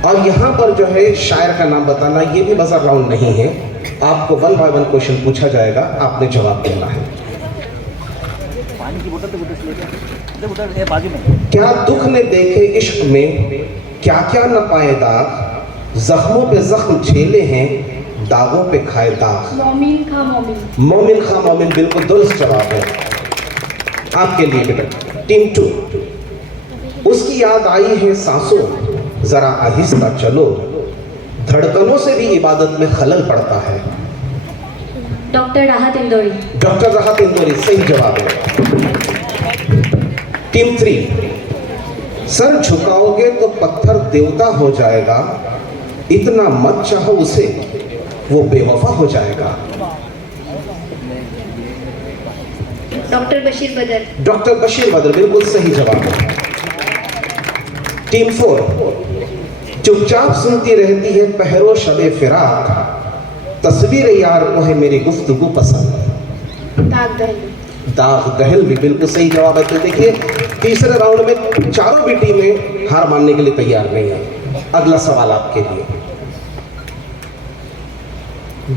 और यहाँ पर जो है शायर का नाम बताना, ये भी बज़र राउंड नहीं है। आपको 1 बाय 1 क्वेश्चन पूछा जाएगा, आपने जवाब देना है। पानी की बोतल तो बाजू में। क्या दुख ने देखे इश्क में, क्या क्या न पाए दाग। जख्मों पे जख्म झेले हैं, दागों पे खाए दाग। मोमिन खा मोमिन। मोमिन खा मोमिन, बिल्कुल दुरुस्त जवाब है आपके लिए बेटा। टीम 2, उसकी याद आई है सांसों, जरा आहिस्ता चलो। धड़कनों से भी इबादत में खलल पड़ता है। डॉक्टर राहत इंदौरी। डॉक्टर राहत इंदौरी, सही जवाब है। टीम 3, सर झुकाओगे तो पत्थर देवता हो जाएगा, इतना मत चाहो उसे, वो बेवफा हो जाएगा। डॉक्टर बशीर बदर। डॉक्टर बशीर बदर बिल्कुल सही जवाब है। टीम 4 चुपचाप सुनती रहती है पहरो शबे फिराक, तस्वीर यार को है मेरी गुफ्तगू पसंद। दाग दहल। दाग दहल भी बिल्कुल सही जवाब है। तो देखिए तीसरे राउंड में चारों भी टीमें हार मानने के लिए तैयार नहीं है। अगला सवाल आपके लिए।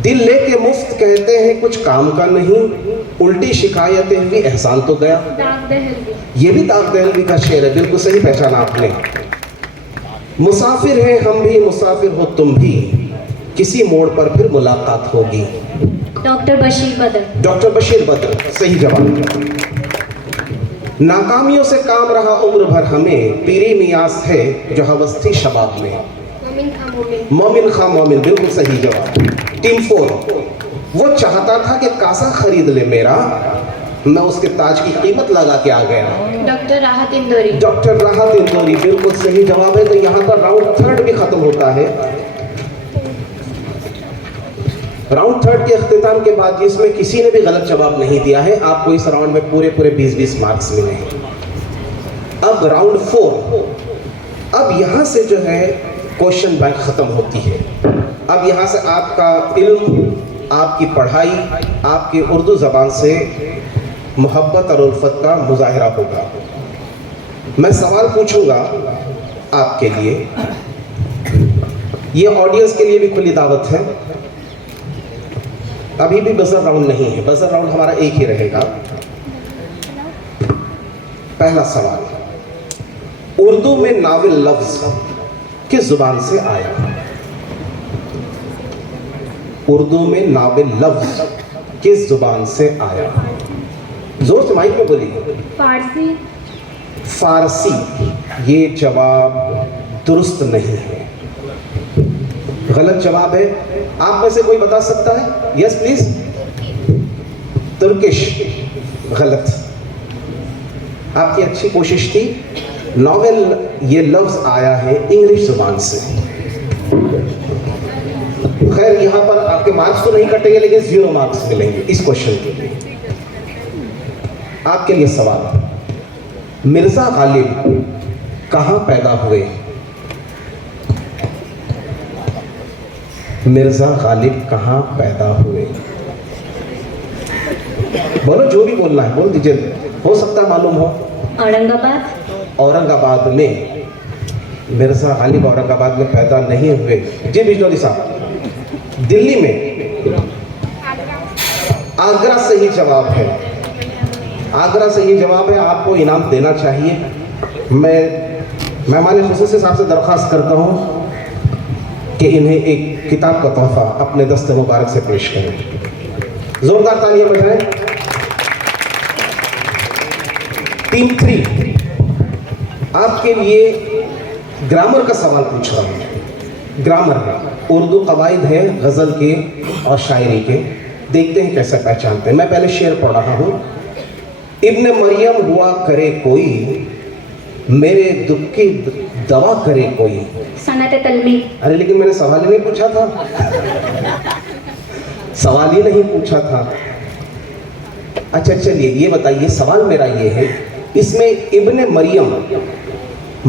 दिल लेके मुफ्त कहते हैं कुछ काम का नहीं, उल्टी शिकायतें हुई एहसान तो गया। दाग दहल। ये भी दाग दहलवी का शेर है, बिल्कुल सही पहचाना आपने। मुसाफिर हैं हम भी, मुसाफिर हो तुम भी, किसी मोड़ पर फिर मुलाकात होगी। डॉक्टर बशीर बदर। डॉक्टर बशीर बदर सही जवाब। नाकामियों से काम रहा उम्र भर हमें, पीरी मियास है जो हवस थी शबाब में। मोमिन खां मोमिन। मोमिन खां मोमिन बिल्कुल सही जवाब। टीम 4 वो चाहता था कि कासा खरीद ले मेरा, मैं उसके ताज की कीमत लगा के आ गया। डॉक्टर राहत इंदौरी। डॉक्टर राहत इंदौरी बिल्कुल सही जवाब है। तो यहाँ पर राउंड 3 भी खत्म होता है। राउंड 3 के अख्तिताम के बाद जिसमें किसी ने भी गलत जवाब नहीं दिया है, आपको इस राउंड में पूरे 20-20 मार्क्स मिले हैं। अब राउंड 4, अब यहाँ से जो है क्वेश्चन बैंक खत्म होती है। अब यहाँ से आपका इल्म, आपकी पढ़ाई, आपकी उर्दू ज़बान से मोहब्बत और उल्फत का मुजाहिरा होगा। मैं सवाल पूछूंगा आपके लिए, ये ऑडियंस के लिए भी खुली दावत है। अभी भी बजर राउंड नहीं है, बजर राउंड हमारा एक ही रहेगा। पहला सवाल, उर्दू में नाविल लफ्ज किस जुबान से आया? उर्दू में नाविल लफ्ज किस जुबान से आया? जोर से माइक में बोलिए। फारसी। फारसी, ये जवाब दुरुस्त नहीं है, गलत जवाब है। आप में से कोई बता सकता है? Yes please. तुर्किश, गलत। आपकी अच्छी कोशिश थी। नॉवेल ये लफ्ज आया है इंग्लिश जुबान से। खैर यहाँ पर आपके मार्क्स तो नहीं कटेंगे, लेकिन 0 मार्क्स मिलेंगे इस क्वेश्चन के लिए। आपके लिए सवाल, मिर्जा गालिब कहाँ पैदा हुए? मिर्जा गालिब कहाँ पैदा हुए? बोलो, जो भी बोलना है बोल दीजिए, हो सकता मालूम हो। औरंगाबाद। औरंगाबाद में मिर्जा गालिब औरंगाबाद में पैदा नहीं हुए। जी बिजनौरी साहब। दिल्ली में। आगरा सही जवाब है। आगरा सही जवाब है। आपको इनाम देना चाहिए। मैं मेहमान खुसूसी साहब से दरख्वास्त करता हूँ कि इन्हें एक किताब का तोहफा अपने दस्ते मुबारक से पेश करें। जोरदार तालियां बजाएं। टीम 3 आपके लिए ग्रामर का सवाल पूछ रहा हूँ। ग्रामर है, उर्दू कवायद है गज़ल के और शायरी के। देखते हैं कैसे पहचानते हैं। मैं पहले शेर पढ़ रहा हूँ। इब्ने मरियम हुआ करे कोई, मेरे दुख की दवा करे कोई। सनत तलमी। अरे लेकिन मैंने सवाल ही नहीं पूछा था। सवाल ही नहीं पूछा था। अच्छा चलिए ये बताइए, सवाल मेरा ये है, इसमें इब्ने मरियम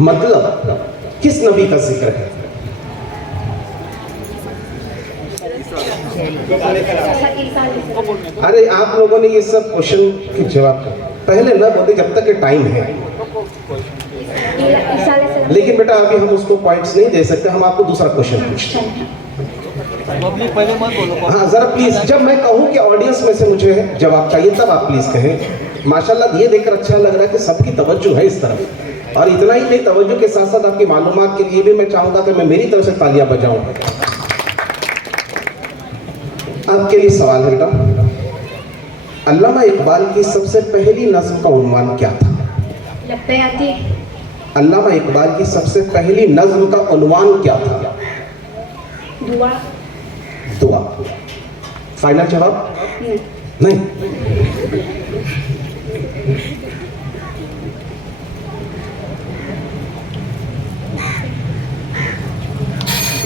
मतलब किस नबी का जिक्र है? अरे आप लोगों ने ये सब क्वेश्चन के जवाब पहले न बोलते जब तक के टाइम है। लेकिन बेटा अभी हम उसको पॉइंट्स नहीं दे सकते, हम आपको दूसरा क्वेश्चन पूछते हैं। हाँ जरा प्लीज, जब मैं कहूँ कि ऑडियंस में से मुझे जवाब चाहिए तब आप प्लीज कहें। माशाल्लाह ये देखकर अच्छा लग रहा है कि सबकी तवज्जो है इस तरफ। और इतना ही नहीं, तवज्जो के साथ साथ आपकी मालूमात के लिए भी मैं चाहूँगा कि मैं मेरी तरफ से तालियां बजाऊँ। आपके लिए सवाल है बेटा, अल्लामा इकबाल की सबसे पहली नज़्म का उन्वान क्या था? लब्बे आती। अल्लामा इकबाल की सबसे पहली नज़्म का उन्वान क्या था? दुआ। दुआ। फाइनल जवाब? नहीं।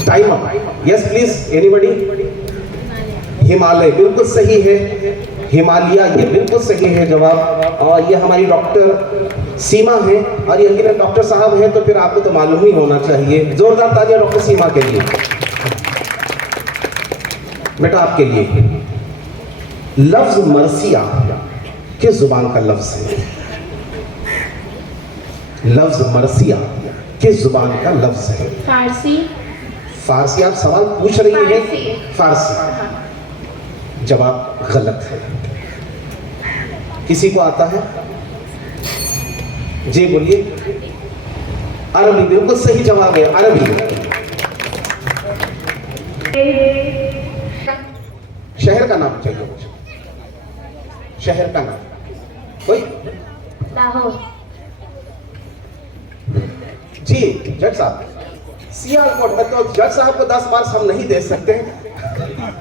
Time up. Yes please, anybody? Himalaya बिल्कुल सही है। हिमालय, ये बिल्कुल सही है जवाब। और ये हमारी डॉक्टर सीमा है, और ये अगर डॉक्टर साहब हैं तो फिर आपको तो मालूम ही होना चाहिए। जोरदार तालियां डॉक्टर सीमा के लिए। बेटा आपके लिए लफ्ज मरसिया किस जुबान का लफ्ज है? लफ्ज मरसिया किस जुबान का लफ्ज है? फारसी। फारसी आप सवाल पूछ रही हैं? फारसी। फारसी। जवाब गलत है। किसी को आता है? जी बोलिए। अरबी बिल्कुल सही जवाब है, अरबी। शहर का नाम चाहिए मुझे, शहर का नाम कोई? लाहौर। जी जज साहब, सियालकोट में तो जज साहब को 10 मार्क्स हम नहीं दे सकते हैं।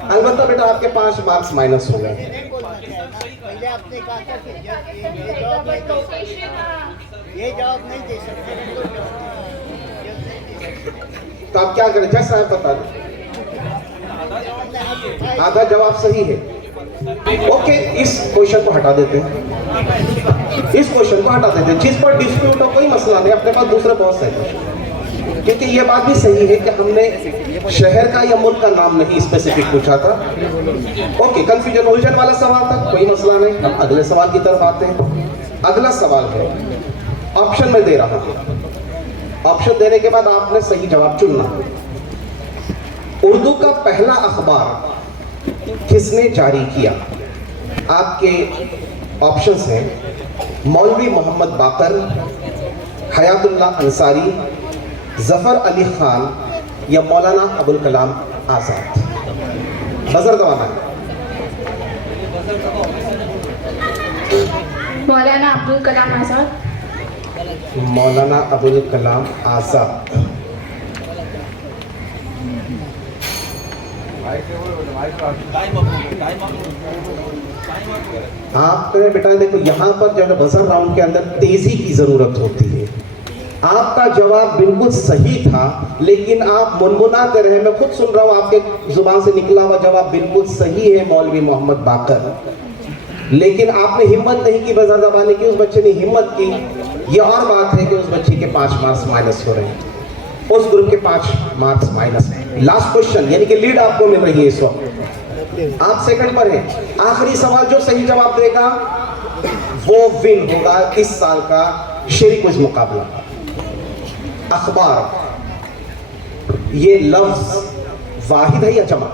अलबत्ता बेटा आपके 5 मार्क्स माइनस हो गए। ये जवाब नहीं दे सकते। तो आप क्या करें जज साहब बता दें। आधा जवाब सही है। ओके, इस क्वेश्चन को हटा देते हैं, इस क्वेश्चन को हटा देते हैं। जिस पर डिस्प्यूट हो कोई मसला नहीं, अपने पास दूसरे बहुत से क्वेश्चन। क्योंकि ये बात भी सही है कि हमने शहर का या मुल्क का नाम नहीं स्पेसिफिक पूछा था। ओके, कंफ्यूजन उलझन वाला सवाल था, कोई मसला नहीं। हम अगले सवाल की तरफ आते हैं। अगला सवाल है, ऑप्शन में दे रहा हूं। ऑप्शन देने के बाद आपने सही जवाब चुनना। उर्दू का पहला अखबार किसने जारी किया? आपके ऑप्शंस हैं मौलवी मोहम्मद बाकर, हयातुल्लाह अंसारी, जफर अली खान या मौलाना अबुल कलाम आजाद। बजर दबाना है। मौलाना अब्दुल कलाम आजाद। मौलाना अबुल कलाम आजाद। आपने बेटा देखो यहाँ पर जब बजर राउंड के अंदर तेजी की जरूरत होती है। आपका जवाब बिल्कुल सही था, लेकिन आप मुनमुनाते रहे। मैं खुद सुन रहा हूँ, आपके जुबान से निकला हुआ जवाब बिल्कुल सही है, मौलवी मोहम्मद बाकर। लेकिन आपने हिम्मत नहीं की बजर दबाने की, उस बच्चे ने हिम्मत की। ये और बात है कि उस बच्चे के 5 मार्क्स माइनस हो रहे हैं, उस ग्रुप के 5 मार्क्स माइनस है। लास्ट क्वेश्चन, यानी कि लीड आपको मिल रही है इस वक्त। आप सेकंड पर हैं। आखिरी सवाल जो सही जवाब देगा वो विन होगा इस साल का शेरी क्विज मुकाबला। अखबार, ये लफ्ज वाहिद है या जमा?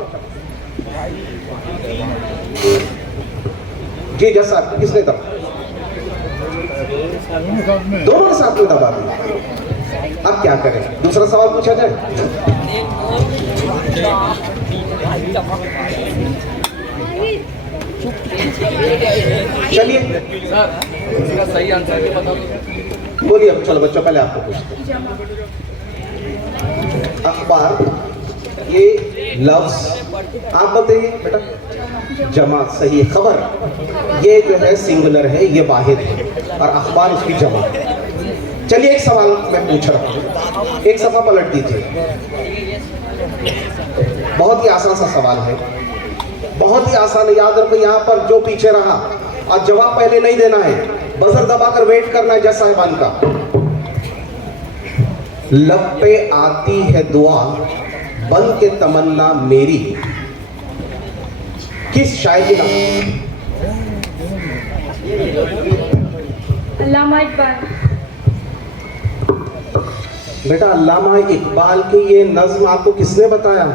जी जैसा किसने दबा? दोनों ने साथ में दबा दिया। अब क्या करें? दूसरा सवाल पूछा जाए? चलिए इसका सही आंसर क्या बता दो। बोलिए। अब चलो बच्चों, पहले आपको पूछते हैं। अखबार, ये लफ्ज आप बताइए बेटा। जमा सही है। खबर, ये जो है सिंगुलर है, ये वाहिद है, और अखबार उसकी जमा। चलिए एक सवाल मैं पूछ रहा हूँ, एक सफा पलट दीजिए। बहुत ही आसान सा सवाल है, बहुत ही आसान है। याद रखो, यहाँ पर जो पीछे रहा और जवाब पहले नहीं देना है, बजर दबाकर वेट करना है। जज साहिबान का लब पे आती है दुआ बन के तमन्ना मेरी, किस शायर का? अल्लामा इकबाल। बेटा अल्लामा इकबाल की ये नज्म आपको किसने बताया?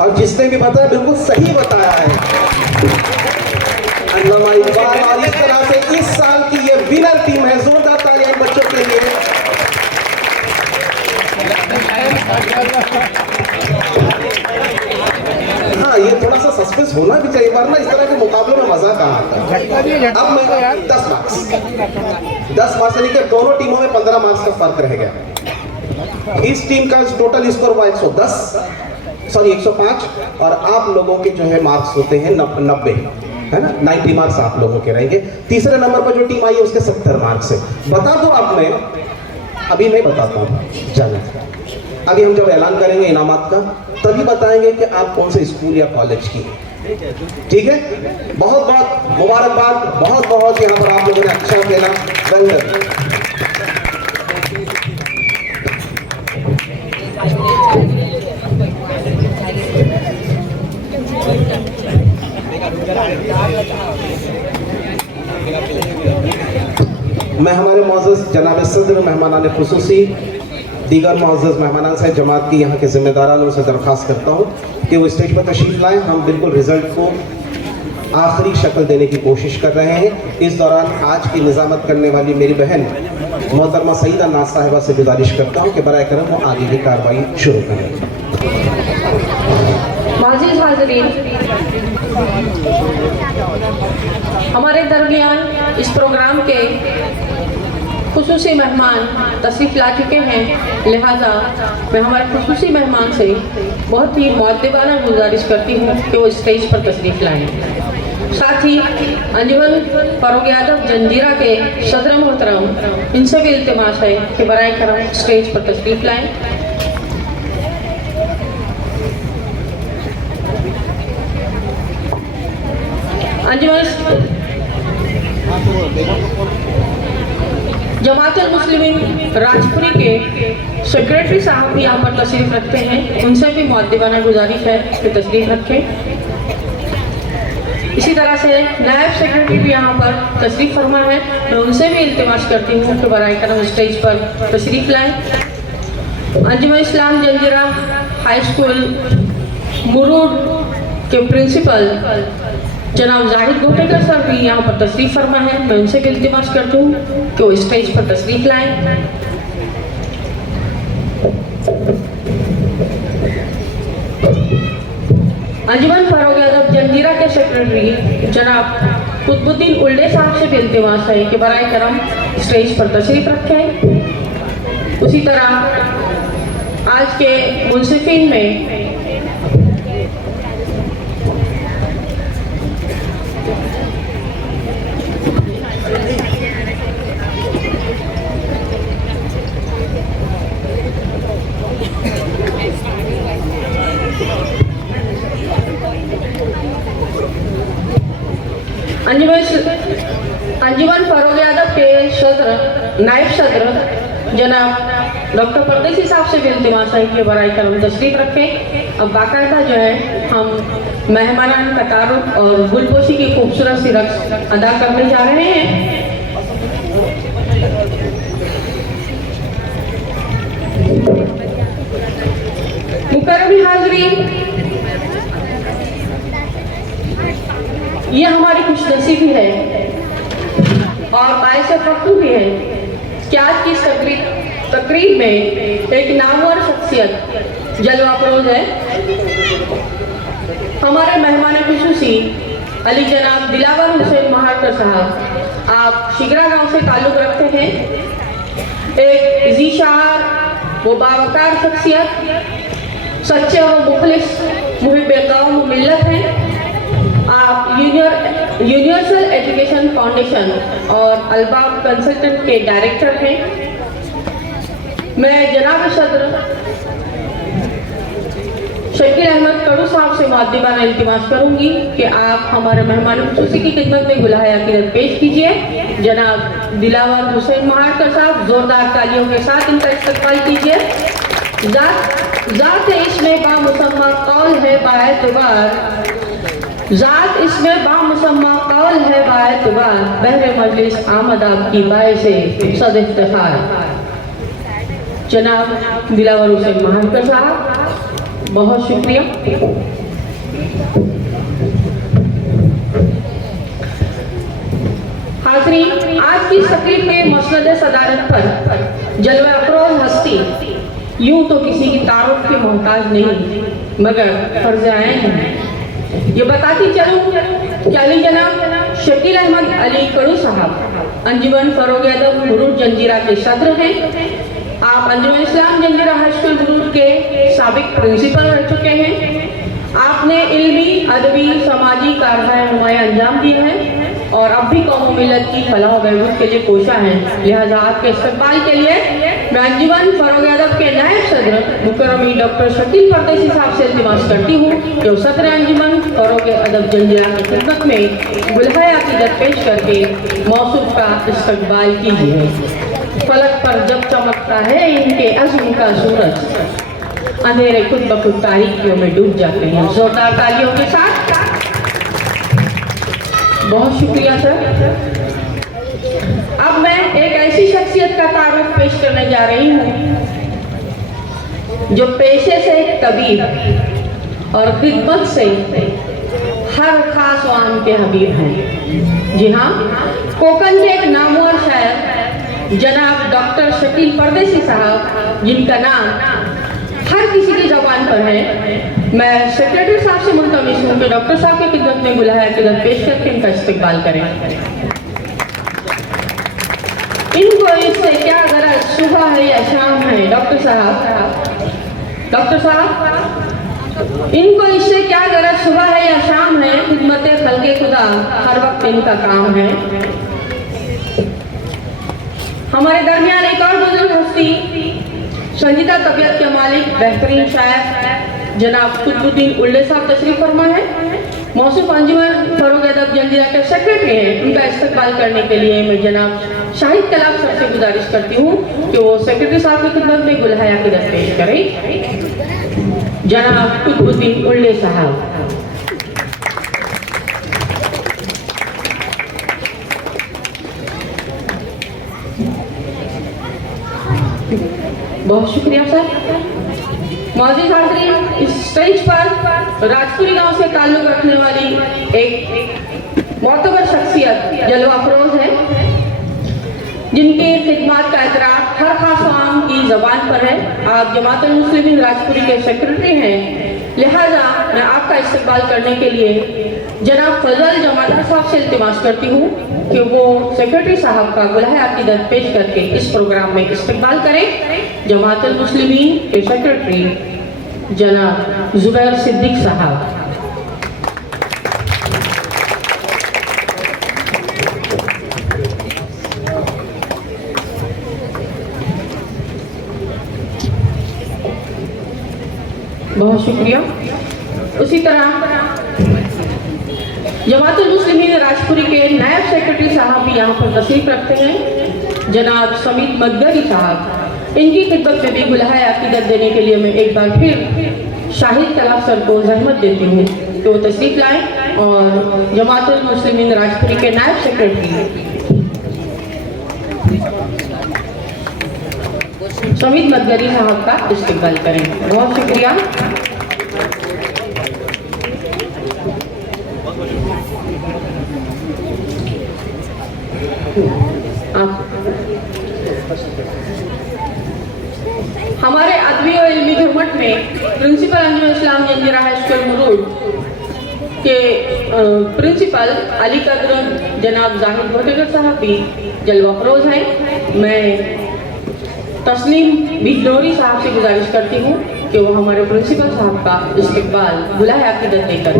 और जिसने भी बताया बिल्कुल सही बताया है, अल्लामा इकबाल। और इस तरह से इस साल की ये विनर टीम है। जोरदार तालियां बच्चों के लिए। हाँ, ये थोड़ा सा सस्पेंस होना भी चाहिए, वरना इस तरह के मुकाबलों में मजा कहाँ आता है। अब मैं 10 मार्क्स यानी कि दोनों टीमों में 15 मार्क्स का फर्क रह गया। इस टीम का टोटल स्कोर हुआ 105, और आप लोगों के जो है मार्क्स होते हैं 90, है ना। 90 मार्क्स आप लोगों के रहेंगे। तीसरे नंबर पर जो टीम आई है उसके 70 मार्क्स है। बता दो आपने, अभी मैं बताता हूँ, चलो अभी हम जब ऐलान करेंगे इनामात का, तभी बताएंगे कि आप कौन से स्कूल या कॉलेज की हैं। ठीक है, बहुत बहुत मुबारकबाद, बहुत बहुत यहाँ पर आप लोगों ने अच्छा खेला। Well done. मैं हमारे मौजूद जनाब सदर मेहमानान खुसूसी दीगर मौजूद मेहमान से जमात की यहाँ के जिम्मेदारान से दरख्वास्त करता हूँ कि वो स्टेज पर तशरीफ लाएँ। हम बिल्कुल रिजल्ट को आखिरी शक्ल देने की कोशिश कर रहे हैं। इस दौरान आज की निज़ामत करने वाली मेरी बहन मोहतरमा सईदा नाज साहिबा से गुजारिश करता हूँ कि बराए करम वो आगे की कार्रवाई शुरू करें। माज़ीज़ हाज़रीन, हमारे दरमियान इस प्रोग्राम के खुसूसी मेहमान तशरीफ़ ला चुके हैं, लिहाजा मैं हमारे खुसूसी मेहमान से बहुत ही मुअद्दिबाना गुजारिश करती हूँ कि वो स्टेज पर तशरीफ़ लाएँ। साथ ही अंजुमन फ़रोग़-ए-अदब जंजीरा के सदर मोहतरम, इनसे भी इल्तिमास है कि बराए करम स्टेज पर तशरीफ़ लाएँ। अंजुमन जमात मुस्लिमीन राजपुरी के सेक्रेटरी साहब भी यहाँ पर तशरीफ़ रखते हैं, उनसे भी मुअद्दिबाना गुजारिश है कि तशरीफ़ रखें। इसी तरह से नायब सेक्रेटरी भी यहाँ पर तशरीफ़ फरमा है, मैं उनसे भी इल्तिमास करती हूँ कि बराए करम स्टेज पर तशरीफ़ लाएँ। अंजुमन इस्लाम जंजीरा हाई स्कूल मुरूड के प्रिंसिपल जनाब जाहिद गोटेकर सर भी यहाँ पर तशरीफ़ फरमा है, मैं उनसे भी इल्तिमास करती हूँ कि वो स्टेज पर तशरीफ़ लाएँ। अंजुमन फ़रोग़-ए-अदब जंजीरा के सेक्रेटरी जनाब कुतुबुद्दीन उल्डे साहब से भी इल्तिमास है कि बराए करम स्टेज पर तशरीफ़ रखें। उसी तरह आज के मुंसिफिन में अंजुमन फ़रोग़-ए-अदब के सदर नायब सदर जनाब डॉक्टर परदेसी साहब से भी इल्तिमास है कि बराए करम तशरीफ़ रखें। अब बाकायदा जो है हम मेहमानान का तारुफ और गुलपोशी की खूबसूरत सी रक़्स अदा करने जा रहे हैं। मुकर्रमी हाज़रीन, ये हमारी खुशनसीबी है और बाइस फ़ख्र भी है कि आज की इस तकरीब में एक नामवर शख्सियत जलवा फरोज़ है। हमारे मेहमान खुसूसी अली जनाब दिलावर हुसैन महारकर साहब, आप शिगरा गांव से ताल्लुक़ रखते हैं। एक ज़ीशार व बावकार शख्सियत, सच्चे व मुखलिस मुहिब्बे कौम मिल्लत हैं। आप यूनिवर्सल एजुकेशन फाउंडेशन और अलबाब कंसल्टेंट के डायरेक्टर हैं। मैं जनाब सदर शकील अहमद कड़ू साहब से मुअद्दिबाना इल्तिमास करूंगी कि आप हमारे मेहमान खुसूसी की खिदमत में गुलाहे अकीदत पेश कीजिए। जनाब दिलावर हुसैन महारकर साहब, जोरदार तालियों के साथ इनका इस्तकबाल कीजिए। ज़ात इसमें बामुसम्मा कौल है बाएतबार, ज़ात इसमें बामुसम्मा कौल है बाएतबार, बहरे मजलिस आमद आपकी बाए से सद इफ्तिखार। जनाब दिलावर हुसैन महारकर साहब, बहुत शुक्रिया। हाज़रीन, आज की तकरीब में मसनद सदारत पर जलवा अफरोज़ हस्ती यूं तो किसी की तारुफ की मोहताज नहीं, मगर फर्ज़ आइन है ये बताती चलूँ कि अली जनाब शकील अहमद अली कड़ू साहब अंजुमन फ़रोग़-ए-अदब मुरूड जंजीरा के सदर हैं। आप अंजुमन इस्लाम जंजीरा हाई स्कूल मुरूड के साबिक प्रिंसिपल रह चुके हैं। आपने इल्मी, अदबी, समाजी कारवाई नुमाया अंजाम दिए हैं और अब भी कौम मिल्लत की फलाह व बहबूद के लिए कोशा हैं। लिहाजा आपके इस्तक़बाल के लिए मैं अंजुमन फरोग अदब के नायब सदर मुकर्रमी डॉक्टर शकील परदेसी साहब से इल्तिमास करती हूँ जो सदर अंजुमन फरोग अदब जंजिरा की खिदमत में गुलहाय अकीदत पेश करके मौसूफ का इस्तकबाल कीजिए। फलक पर जब चमकता है इनके अज़्म का सूरज, अंधेरे खुद ब खुद तारीकियों में डूब जाते हैं। जोरदार तालियों के साथ बहुत शुक्रिया सर। अब मैं एक ऐसी शख्सियत का तारुफ पेश करने जा रही हूँ जो पेशे से तबीब और खिदमत से हर खास वाम के हबीब हैं। जी हाँ, कोकन के एक नामवर शायर जनाब डॉक्टर शकील परदेसी साहब, जिनका नाम हर किसी की जबान पर है, मैं सेक्रेटरी साहब से मुल्तमिस हूँ कि डॉक्टर साहब की खिदमत में बुलाया खिदमत पेश करके इनका इस्तकबाल करें। इनको इससे क्या गरज सुबह है या शाम है डॉक्टर साहब, इनको इससे क्या गरज सुबह है या शाम है, खिदमत खल्के खुदा हर वक्त इनका काम है। हमारे दरमियान एक और बुजुर्ग हस्ती, संजीदा तबीयत के मालिक बेहतरीन शायर जनाब कुतुबुद्दीन उल्ले साहब तशरीफ फरमा है। मौसूफ अंजुमन फरोग अदब जंजिरा के सेक्रेटरी हैं। उनका इस्तकबाल करने के लिए मैं जनाब शाहिद कलाम साहब से गुजारिश करती हूँ कि वो सेक्रेटरी साहब की खिदमत में गुलहाय अकीदत पेश करें। जनाब कुतुबुद्दीन उल्ले साहब। बहुत शुक्रिया सर। मौजूद हाज़रीन, इस स्टेज पर राजपुरी गांव से ताल्लुक रखने वाली एक मोतबर शख्सियत जलवा अफरोज है, जिनकी खिदमत का एतराफ़ हर खास आम की ज़बान पर है। आप जमात मुस्लिमीन राजपुरी के सेक्रेटरी हैं, लिहाजा मैं आपका इस्तकबाल करने के लिए जनाब फजल जमादार साहब से इल्तिमास करती हूँ कि वो सेक्रेटरी साहब का गुलहाय अकीदत पेश करके इस प्रोग्राम में इस्तकबाल करें। जमात मुस्लिमीन के सेक्रेटरी जनाब जुबैर सिद्दीक साहब। बहुत शुक्रिया। उसी तरह जमातुल मुस्लिमीन राजपुरी के नायब सेक्रेटरी साहब भी यहाँ पर तशरीफ रखते हैं, जनाब समीत मदगरी साहब। इनकी खिदमत में भी गुलहाय अकीदत देने के लिए मैं एक बार फिर शाहिद कलाम सर को जहमत देती हूँ कि वो तशरीफ लाएं और जमातुल मुस्लिमीन राजपुरी के नायब सेक्रेटरी समीत मदगरी साहब का इस्तकबाल करें। बहुत शुक्रिया। हमारे अदबी और इल्मी झुरमट में प्रिंसिपल अंजुमन इस्लाम जंजिरा हाई स्कूल मुरूड के प्रिंसिपल अली कदर जनाब जाहिद भोटेगर साहब भी जलवा अफरोज हैं। मैं तस्लीम बिजनौरी साहब से गुजारिश करती हूँ कि वो हमारे प्रिंसिपल साहब का इस्तकबाल गुलहाय अकीदत देकर।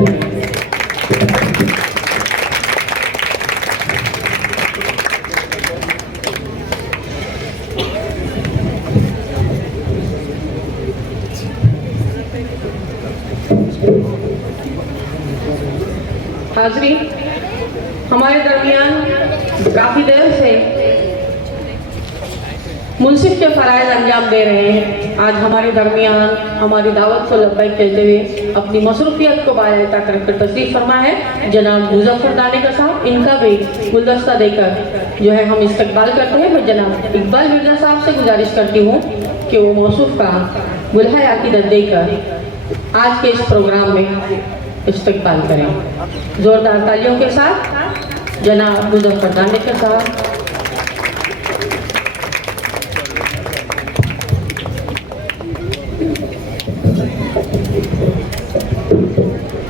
हाज़रीन, हमारे दरमियान काफ़ी देर से मुनसिफ के फ़राइज़ अंजाम दे रहे हैं। आज हमारे दरमियान हमारी दावत को लब्बैक कहते हुए अपनी मसरूफियत को बायता करके तशरीफ़ फरमा है जनाब मुज़फ़्फ़र दानेकर साहब। इनका भी गुलदस्ता देकर जो है हम इस्तकबाल करते हैं। मैं जनाब इकबाल मिर्ज़ा साहब से गुजारिश करती हूँ कि वो मौसूफ का गुलहाय अकीदत देकर आज के इस प्रोग्राम में इस्तकबाल करें। ज़ोरदार तालियों के साथ जनाब मुज़फ़्फ़र दानेकर साहब।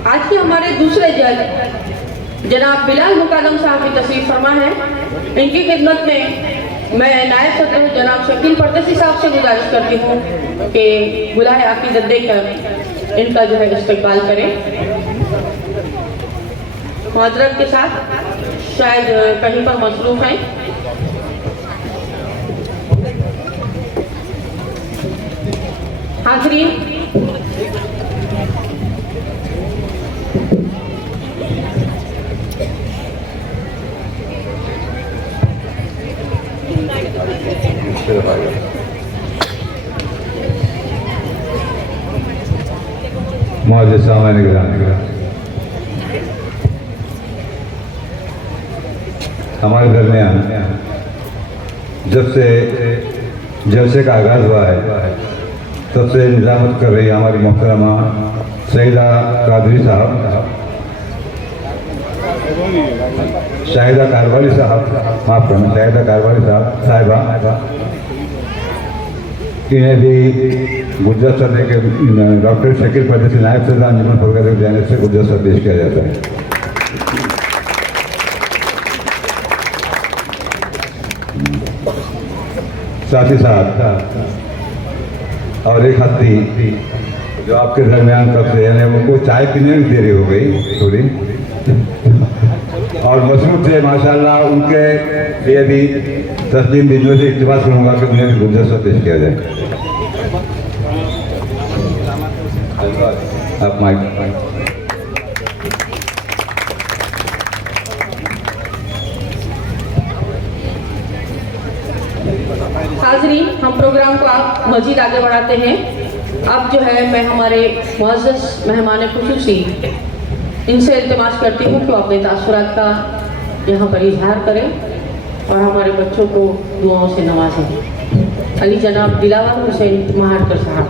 आज के हमारे दूसरे जज जनाब बिलाल मुकादम साहब की तशरीफ फरमा है। इनकी खिदमत में मैं नायब सदर जनाब शकील परदेसी साहब से गुजारिश करती हूँ कि गुलहाय अकीदत देकर इनका जो है इस्तकबाल करें। माजरत के साथ शायद कहीं पर मसरूफ़ हैं। हाजरीन, मुआज़्ज़िज़ सामईन गिरामी, हमारे दरमियान जब से जलसे का आगाज़ हुआ है तब से निज़ामत कर रही हमारी मोहतरमा सईदा कादरी साहब, शाहिदा कारवाली साहब, माफ़ करना, शाहिदा कारवाली साहिबा, इन्हें भी गुजरात सदर के डॉक्टर शकील परदेसी नायब सदर अंजुमन फरोगा की जानिब से गुजरात सदर पेश किया जाता है। साथ ही साथ और एक हस्ती जो आपके दरमियान कब से, यानी उनको चाय पीने में देरी हो गई थोड़ी, और मसरूफ थे माशाल्लाह, उनके लिए भी तस्लीम बिजली से इत्तेफाक करूँगा कि उन्हें भी गुजरात से पेश किया जाए। आप माइक। हाजरीन, हम प्रोग्राम को आप मजीद आगे बढ़ाते हैं। अब जो है मैं हमारे मुअज़्ज़ज़ मेहमान खुसूसी इनसे इल्तिमास करती हूँ कि वो अपने तासुरात का यहाँ पर इजहार करें और हमारे बच्चों को दुआओं से नवाजें। अली जनाब दिलावर हुसैन महारकर साहब।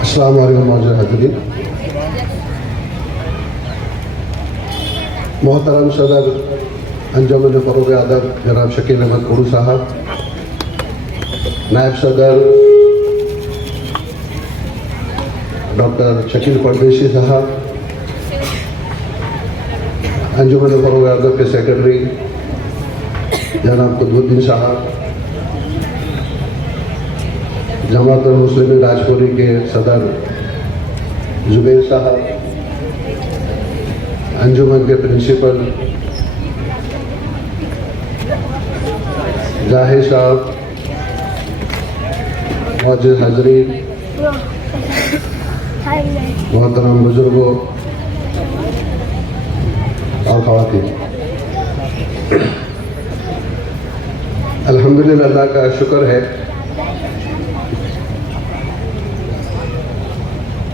अस्सलाम वालेकुम मौजूद हाज़रीन, मोहतरम सदर अंजुमन फ़रोग़ अदब जनाब शकील अहमद कुरू साहब, नायब सदर डॉक्टर शकील परदेसी साहब, अंजुमन फ़रोग़ अदब के सेक्रेटरी जनाब कुतुबुद्दीन साहब, जमात मुस्लिम राजपुरी के सदर जुबैर साहब, अंजुमन के प्रिंसिपल जाहिर साहब, मौजूद हाज़रीन, मोहतरम बुजुर्गों और ख़वातीन, अल्हम्दुलिल्लाह, अल्लाह का शुक्र है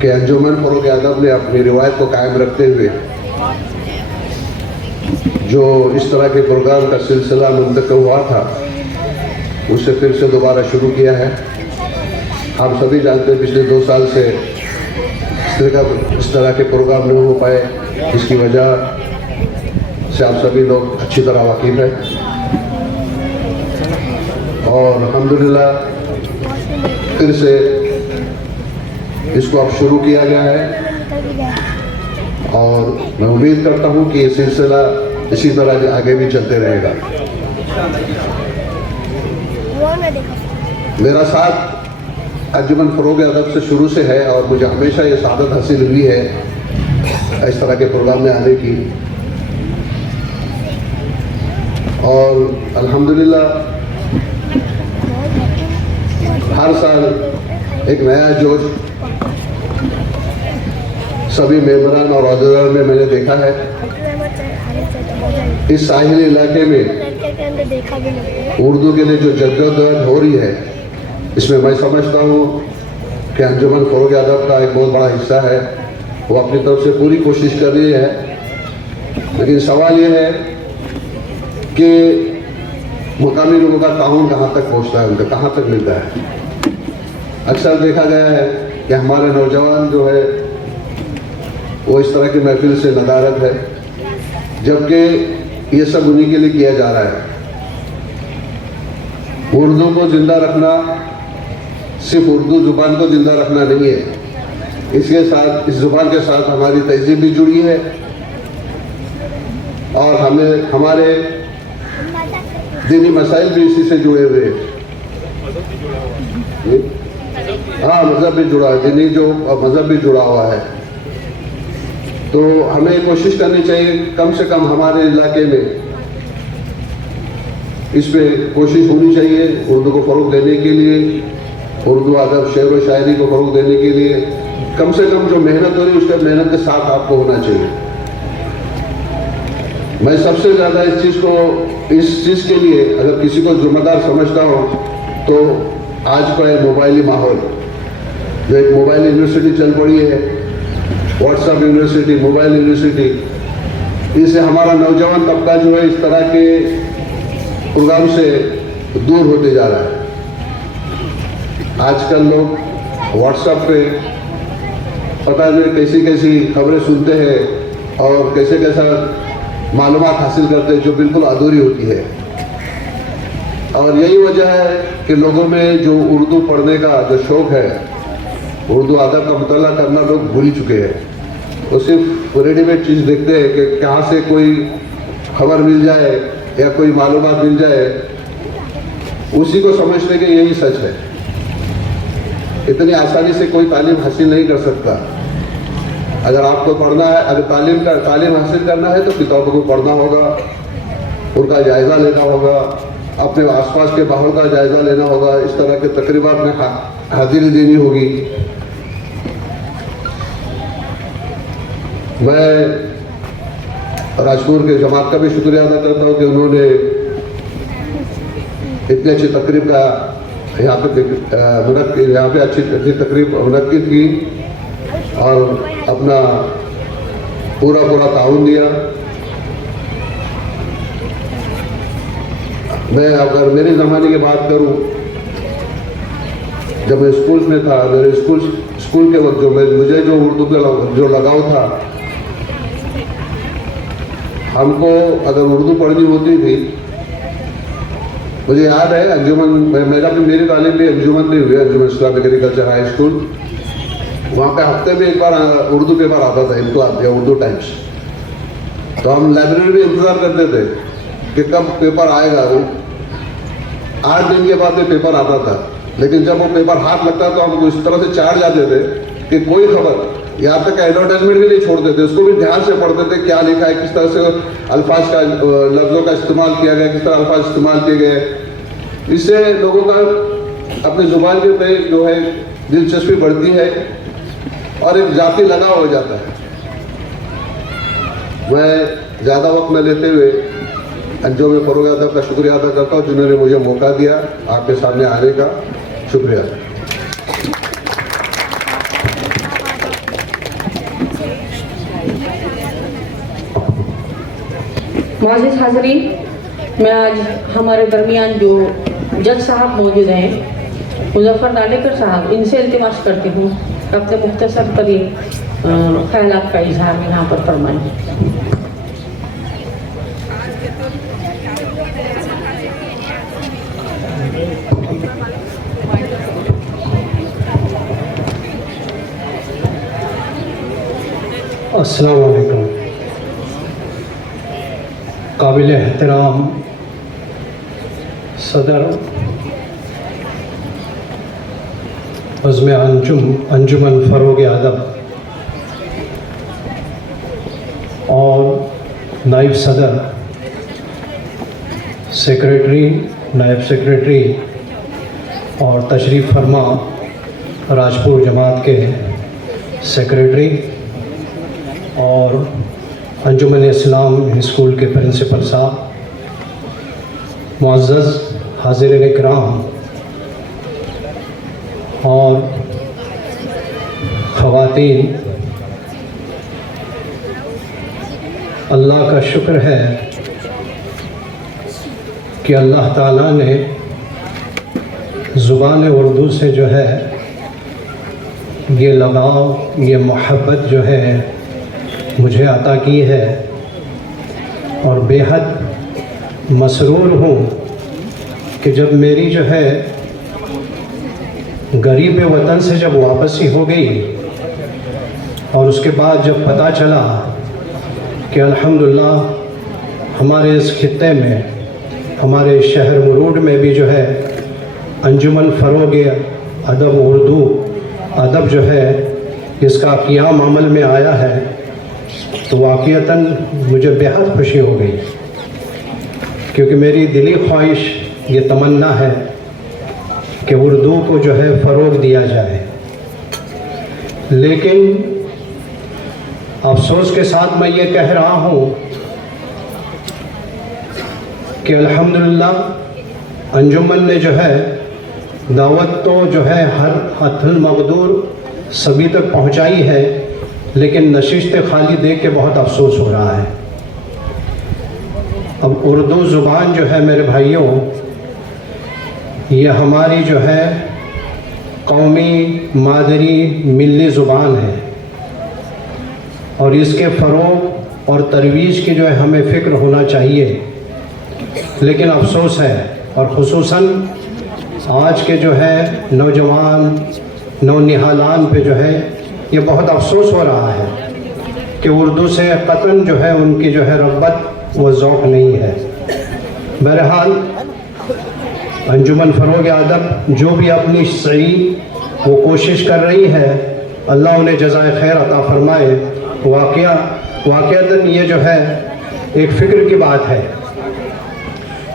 कि अंजुमन फ़रोग़ अदब ने अपनी रिवायत को कायम रखते हुए जो इस तरह के प्रोग्राम का सिलसिला मुंतक़िल हुआ था उसे फिर से दोबारा शुरू किया है। आप सभी जानते हैं पिछले 2 साल से इस तरह के प्रोग्राम नहीं हो पाए, इसकी वजह से आप सभी लोग अच्छी तरह वाकिफ़ हैं और अल्हम्दुलिल्लाह फिर से इसको अब शुरू किया गया है और मैं उम्मीद करता हूँ कि ये सिलसिला इसी तरह आगे भी चलते रहेगा। मेरा साथ अंजुमन फ़रोग़ अदब से शुरू से है और मुझे हमेशा ये सआदत हासिल हुई है इस तरह के प्रोग्राम में आने की और अल्हम्दुलिल्लाह हर साल एक नया जोश सभी मेंबरान और अहदेदार में मैंने देखा है। इस साहिली इलाके में उर्दू के लिए जो जद्दोजहद हो रही है इसमें मैं समझता हूँ कि अंजुमन फ़रोग़ अदब का एक बहुत बड़ा हिस्सा है, वो अपनी तरफ से पूरी कोशिश कर रही है। लेकिन सवाल ये है कि मुकामी लोगों का ताउन कहाँ तक पहुँचता है, उनका कहाँ तक मिलता है। अक्सर देखा गया है कि हमारे नौजवान जो है वो इस तरह की महफिल से नदारत है, जबकि ये सब उन्हीं के लिए किया जा रहा है। उर्दू को ज़िंदा रखना सिर्फ उर्दू ज़ुबान को ज़िंदा रखना नहीं है, इसके साथ, इस ज़ुबान के साथ हमारी तहजीब भी जुड़ी है और हमें हमारे दीनी मसाइल भी इसी से जुड़े हुए हैं। हाँ, मज़हब भी जुड़ा है, दीनी जो मज़हब भी जुड़ा हुआ है। तो हमें कोशिश करनी चाहिए कम से कम हमारे इलाके में इस पे कोशिश होनी चाहिए उर्दू को फ़रोग़ देने के लिए, उर्दू अदब शेर व शायरी को फ़रोग़ देने के लिए कम से कम जो मेहनत हो रही है उसका मेहनत के साथ आपको होना चाहिए। मैं सबसे ज़्यादा इस चीज़ के लिए अगर किसी को जिम्मेदार समझता हूँ तो आज का है मोबाइली माहौल, जो एक मोबाइल यूनिवर्सिटी चल पड़ी है, व्हाट्सएप यूनिवर्सिटी, मोबाइल यूनिवर्सिटी, इससे हमारा नौजवान तबका जो है इस तरह के प्रोग्राम से दूर होते जा रहा है। आजकल लोग व्हाट्सएप पे पता नहीं कैसी कैसी खबरें सुनते हैं और कैसे कैसा मालूमात हासिल करते हैं जो बिल्कुल अधूरी होती है। और यही वजह है कि लोगों में जो उर्दू पढ़ने का जो शौक़ है, उर्दू अदब का मुताला करना लोग भूल चुके हैं। वो सिर्फ रेडीमेड चीज़ देखते हैं कि कहाँ से कोई खबर मिल जाए या कोई मालूमात मिल जाए, उसी को समझते कि यही सच है। इतनी आसानी से कोई तालीम हासिल नहीं कर सकता। अगर आपको पढ़ना है, अगर तालीम हासिल करना है तो किताबों को पढ़ना होगा, उनका जायज़ा लेना होगा, अपने आसपास के माहौल का जायज़ा लेना होगा, इस तरह के तकरीबात में हाजिरी देनी होगी। मैं राजपुर के जमात का भी शुक्रिया अदा करता हूँ कि उन्होंने इतनी अच्छी तकरीब का यहाँ पे अच्छी तकरीब मुनक्किद की और अपना पूरा ताउन दिया। मैं अगर मेरे ज़माने की बात करूं, जब मैं स्कूल में था, मेरे स्कूल के वक्त मुझे जो उर्दू पे जो लगाव था, हमको अगर उर्दू पढ़नी होती थी, मुझे याद है अंजुमन, मेरी तालीम भी अंजुमन में हुई, अंजुमन इस्लामिक एग्रीकल्चर हाई स्कूल। वहाँ पे हफ्ते में एक बार उर्दू पेपर आता था, इनकलाब या उर्दू टाइम्स। तो हम लाइब्रेरी में इंतज़ार करते थे कि कब पेपर आएगा। वो 8 दिन के बाद में पेपर आता था, लेकिन जब वो पेपर हाथ लगता तो हम इस तरह से चाट जाते थे कि कोई खबर, यहाँ तक एडवर्टाइजमेंट भी नहीं छोड़ते थे, उसको भी ध्यान से पढ़ते थे क्या लिखा है, किस तरह से अल्फाज का लफ्ज़ों का इस्तेमाल किया गया, किस तरह अल्फाज इस्तेमाल किए गए। इससे लोगों का अपनी ज़ुबान के पे जो है दिलचस्पी बढ़ती है और एक जाति लगाव हो जाता है। मैं ज़्यादा वक्त में लेते हुए अंजुम फ़रोग़ अदब का शुक्रिया अदा करता हूँ जिन्होंने मुझे मौका दिया आपके सामने आने का। शुक्रिया। मुअज़्ज़िज़ हाज़रीन, मैं आज हमारे दरमियान जो जज साहब मौजूद हैं, मुज़फ़्फ़र दालेकर साहब, इनसे इल्तिमास करती हूँ अपने मुख्तसर तरीन ख़यालात का इजहार यहाँ पर फरमाएं। अस्सलाम वालेकुम। काबिल एहतराम सदर बज़्म अंजुमन फ़रोग़ अदब और नायब सदर, सेक्रेटरी, नायब सेक्रेटरी और तशरीफ़ फरमा राजपुर जमात के सेक्रेटरी और अंजुमन इस्लाम स्कूल के प्रिंसिपल साहब, मुअज़्ज़ज़ हाज़िरीन इकराम और ख़वातीन, अल्लाह का शुक्र है कि अल्लाह ताला ने ज़ुबान उर्दू से जो है ये लगाव, ये मोहब्बत जो है मुझे अता की है और बेहद मसरूर हूँ कि जब मेरी जो है गरीब वतन से जब वापसी हो गई और उसके बाद जब पता चला कि अल्हम्दुलिल्लाह हमारे इस खित्ते में, हमारे शहर मुरूड में भी जो है अंजुमन फ़रोग़ अदब उर्दू अदब जो है इसका क़ियाम अमल में आया है, तो वाक़ईतन मुझे बेहद खुशी हो गई, क्योंकि मेरी दिली ख्वाहिश ये तमन्ना है कि उर्दू को जो है फ़रोग़ दिया जाए। लेकिन अफसोस के साथ मैं ये कह रहा हूँ कि अल्हम्दुलिल्लाह अंजुमन ने जो है दावत तो जो है हर हथुल मक़दूर सभी तक पहुँचाई है, लेकिन नशिस्त खाली देख के बहुत अफसोस हो रहा है। अब उर्दू ज़ुबान जो है मेरे भाइयों, ये हमारी जो है कौमी मादरी मिली ज़ुबान है, और इसके फ़रोग़ और तरवीज की जो है हमें फ़िक्र होना चाहिए। लेकिन अफसोस है, और ख़ुसूसन आज के जो है नौजवान नौनिहालान पे जो है ये बहुत अफसोस हो रहा है कि उर्दू से क़तन जो है उनकी जो है रग़बत व ज़ौक़ नहीं है। बहरहाल अंजुमन फ़रोग़ अदब जो भी अपनी सही वो कोशिश कर रही है, अल्लाह उन्हें जज़ाए खैर अता फ़रमाए। वाक़ईतन ये जो है एक फ़िक्र की बात है।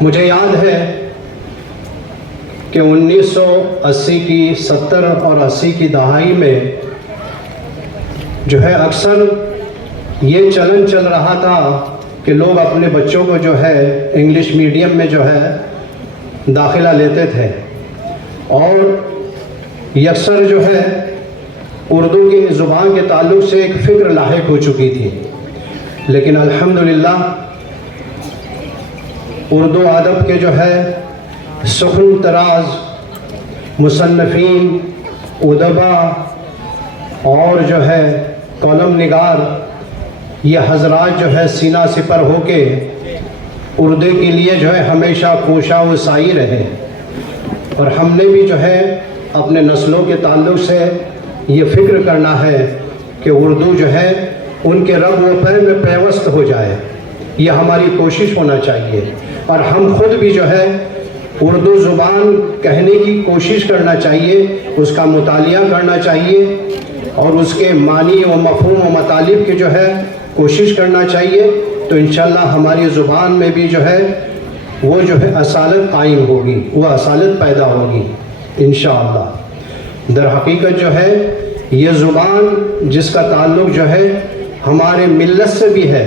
मुझे याद है कि 1980 की 70 और 80 की दहाई में जो है अक्सर ये चलन चल रहा था कि लोग अपने बच्चों को जो है इंग्लिश मीडियम में जो है दाखिला लेते थे, और यकसर जो है उर्दू की ज़ुबान के ताल्लुक़ से एक फ़िक्र लाहिक हो चुकी थी। लेकिन अल्हम्दुलिल्लाह उर्दू अदब के जो है सुखन तराज मुसन्निफ़ीन, उदबा और जो है कॉलम निगार, ये हज़रात जो है सीना सिपर होके उर्दू के लिए जो है हमेशा कोशा व साई रहे। और हमने भी जो है अपने नस्लों के ताल्लुक़ से ये फ़िक्र करना है कि उर्दू जो है उनके रग व पैर में पेवस्त हो जाए, ये हमारी कोशिश होना चाहिए। और हम खुद भी जो है उर्दू ज़ुबान कहने की कोशिश करना चाहिए, उसका मुतालिया करना चाहिए, और उसके मानी व मफ़हूम व मतालिब की जो है कोशिश करना चाहिए। तो इंशाअल्लाह हमारी ज़ुबान में भी जो है वो जो है असालत कायम होगी, वो असालत पैदा होगी इंशाअल्लाह। दर हकीकत जो है ये ज़ुबान जिसका ताल्लुक़ जो है हमारे मिल्लत से भी है।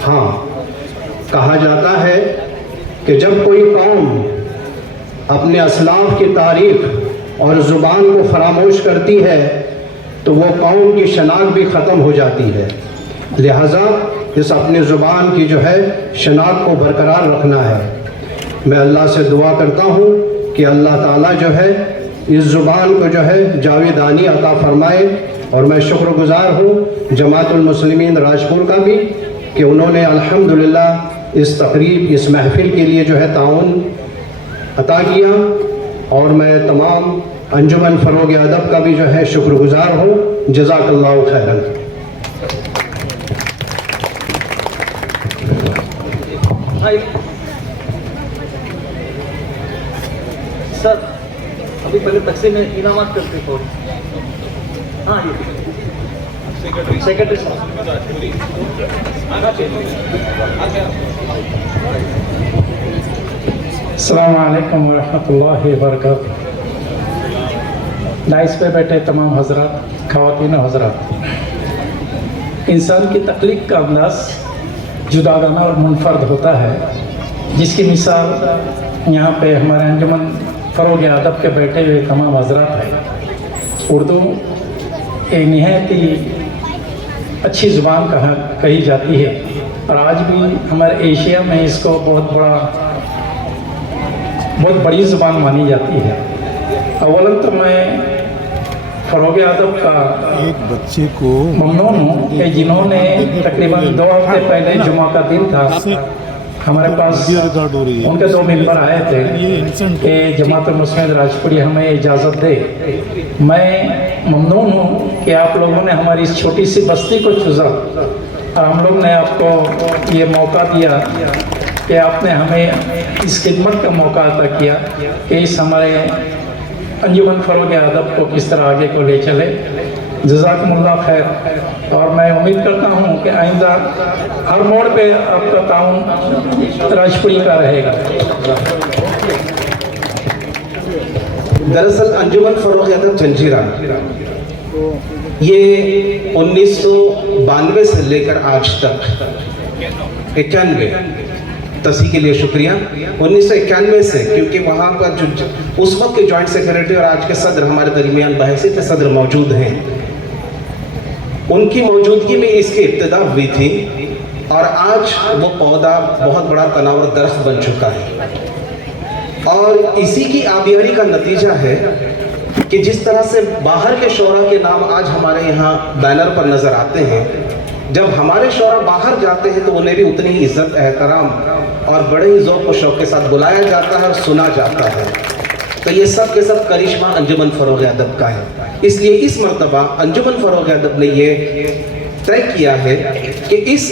हाँ, कहा जाता है कि जब कोई कौम अपने असलाफ की तारीख़ और ज़ुबान को फ़रामोश करती है तो वो कौम की शनाख्त भी ख़त्म हो जाती है। लिहाजा इस अपनी ज़ुबान की जो है शनाख्त को बरकरार रखना है। मैं अल्लाह से दुआ करता हूँ कि अल्लाह ताला जो है इस ज़ुबान को जो है जावेदानी अता फ़रमाए। और मैं शुक्रगुज़ार हूँ जमातुल मुस्लिमीन राजपुर का भी कि उन्होंने अल्हम्दुलिल्लाह इस तकरीब, इस महफ़िल के लिए जो है ताउन अता किया। और मैं तमाम अंजुमन फ़रोग़ अदब का भी जो है शुक्रगुज़ार हूँ। जज़ाकल्लाहु खैरन। सर अभी पहले तकसीम में इनामात करते थे। हाँ, ये सेक्रेटरी अस्सलाम वालेकुम वरहमतुल्लाहि वबरकातुहू। डाइस पे बैठे तमाम हजरात, ख़वातीन और हजरात, इंसान की तख्लीक का अंदाज़ जुदागाना और मुनफर्द होता है, जिसकी मिसाल यहाँ पे हमारे अंजुमन फ़रोग़ अदब के बैठे हुए तमाम हजरात हैं। उर्दू एक निहायत ही अच्छी ज़ुबान कही जाती है, और आज भी हमारे एशिया में इसको बहुत बड़ी ज़ुबान मानी जाती है। अवलन तो मैं फ़रोग़ अदब का एक बच्चे को ममनून हूँ कि जिन्होंने तकरीबन 2 हफ्ते पहले जुमा का दिन था, हमारे पास उनके 2 मेंबर आए थे कि जमात मुस्लिम राजपुरी हमें इजाज़त दे। मैं ममनून हूँ कि आप लोगों ने हमारी इस छोटी सी बस्ती को चुना और हम लोग ने आपको ये मौका दिया कि आपने हमें इस खिदमत का मौका अता किया कि इस हमारे अंजुमन फ़रोग़ अदब को किस तरह आगे को ले चले। जज़ाकुमुल्लाह खैर। और मैं उम्मीद करता हूँ कि आइंदा हर मोड़ पे आपका ताउन राजपुरी का रहेगा। दरअसल अंजुमन फ़रोग़ अदब जंजीरा ये 1992 से लेकर आज तक 91 तसी के लिए शुक्रिया 1991 से, क्योंकि वहाँ पर जो उस वक्त के जॉइंट सेक्रेटरी और आज के सदर हमारे दरमियान बहसीत सदर मौजूद हैं, उनकी मौजूदगी में इसकी इब्तिदा हुई थी और आज वो पौधा बहुत बड़ा तनावर दरख्त बन चुका है। और इसी की आबियारी का नतीजा है कि जिस तरह से बाहर के शोरा के नाम आज हमारे यहाँ बैनर पर नज़र आते हैं, जब हमारे शोरा बाहर जाते हैं तो उन्हें भी उतनी ही इज्जत एहतराम और बड़े ही ज़ौक़ व शौक़ के साथ बुलाया जाता है और सुना जाता है। तो ये सब के सब करिश्मा अंजुमन फ़रोग़ अदब का है। इसलिए इस मर्तबा अंजुमन फ़रोग़ अदब ने ये तय किया है कि इस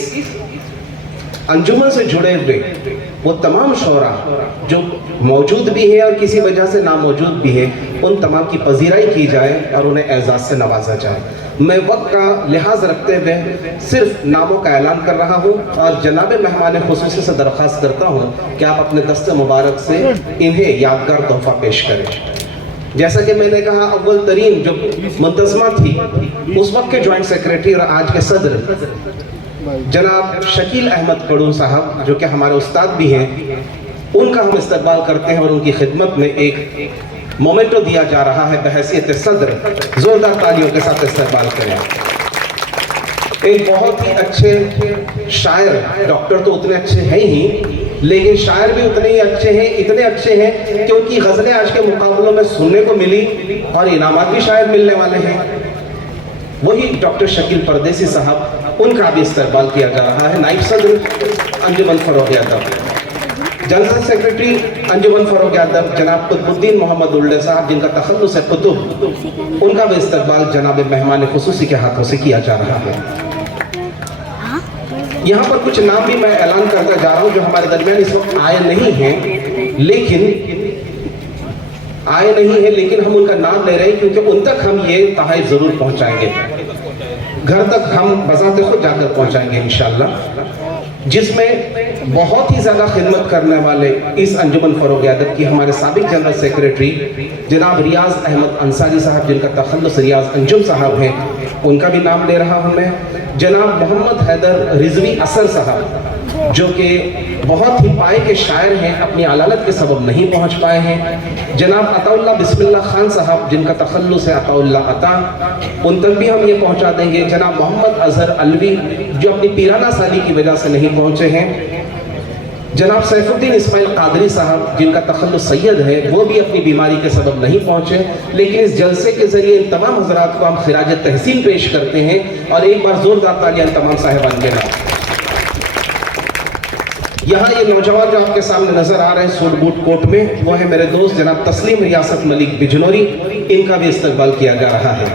अंजुमन से जुड़े हुए वो तमाम शोरा जो मौजूद भी है और किसी वजह से नामौजूद भी है, उन तमाम की पजीराई की जाए और उन्हें एजाज़ से नवाजा जाए। मैं वक्त का लिहाज रखते हुए सिर्फ नामों का ऐलान कर रहा हूँ और जनाब मेहमान खुसूसी से दरख्वास्त करता हूँ कि आप अपने दस्ते मुबारक से इन्हें यादगार तोहफा पेश करें। जैसा कि मैंने कहा, अव्वल तरीन जो मुंतज़मा थी उस वक्त के जॉइंट सेक्रेटरी और आज के सदर जनाब शकील अहमद कड़ू साहब, जो कि हमारे उस्ताद भी हैं, उनका हम इस्तकबाल करते हैं और उनकी खिदमत में एक मोमेंटो दिया जा रहा है बहैसियत सदर। जोरदार तालियों के साथ इस्तकबाल करें। एक बहुत ही अच्छे शायर, डॉक्टर तो उतने अच्छे हैं ही, लेकिन शायर भी उतने ही अच्छे हैं, इतने अच्छे हैं कि उनकी गज़लें आज के मुकाबलों में सुनने को मिली और इनामात भी शायद मिलने वाले हैं। वही डॉक्टर शकील परदेसी साहब, उनका भी इस्तकबाल किया जा रहा है। नाइब सदर अंजुमन फ़रोग़ अदब, जनरल सेक्रेटरी अंजुमन फ़रोग़ अदब जनाब कुतुबुद्दीन मोहम्मद उल्ले साहब, जिनका तखल्लुस है कुतुब, उनका भी इस्तकबाल जनाब मेहमान खुसूसी के हाथों से किया जा रहा है। यहाँ पर कुछ नाम भी मैं ऐलान करता जा रहा हूँ जो हमारे दरमियान इस वक्त आए नहीं हैं, लेकिन हम उनका नाम ले रहे हैं क्योंकि उन तक हम ये तहफ़्फ़ुज़ ज़रूर पहुँचाएंगे, घर तक हम बज़ाते खुद जाकर पहुँचाएंगे इंशाअल्लाह। जिसमें बहुत ही ज़्यादा खिदमत करने वाले इस अंजुमन फ़रोग़ अदब की हमारे साबिक़ जनरल सेक्रेटरी जनाब रियाज़ अहमद अंसारी साहब, जिनका तखल्लुस रियाज़ अंजुम साहब हैं, उनका भी नाम ले रहा हूँ मैं। जनाब मोहम्मद हैदर रिजवी असर साहब, जो कि बहुत ही पाए के शायर हैं, अपनी अलालत के सबब नहीं पहुँच पाए हैं। जनाब अताउल्लाह बिस्मिल्लाह खान साहब, जिनका तखल्लुस है अताउल्लाह अता, उन तक भी हम ये पहुँचा देंगे। जनाब मोहम्मद अजहर अलवी, जो अपनी पीराना साली की वजह से नहीं पहुँचे हैं। जनाब सैफुद्दीन इस्माइल कादरी साहब, जिनका तखल्लुस सैयद है, वो भी अपनी बीमारी के सबब नहीं पहुँचे, लेकिन इस जलसे के ज़रिए इन तमाम हज़रात को हम खिराज तहसीन पेश करते हैं और एक बार ज़ोरदार तालियां तमाम साहिबान के नाम। यहाँ ये नौजवान जो आपके सामने नजर आ रहे हैं सूट बूट कोट में, वो है मेरे दोस्त जनाब तस्लीम रियासत मलिक बिजनौरी, इनका भी इस्तकबाल किया जा रहा है।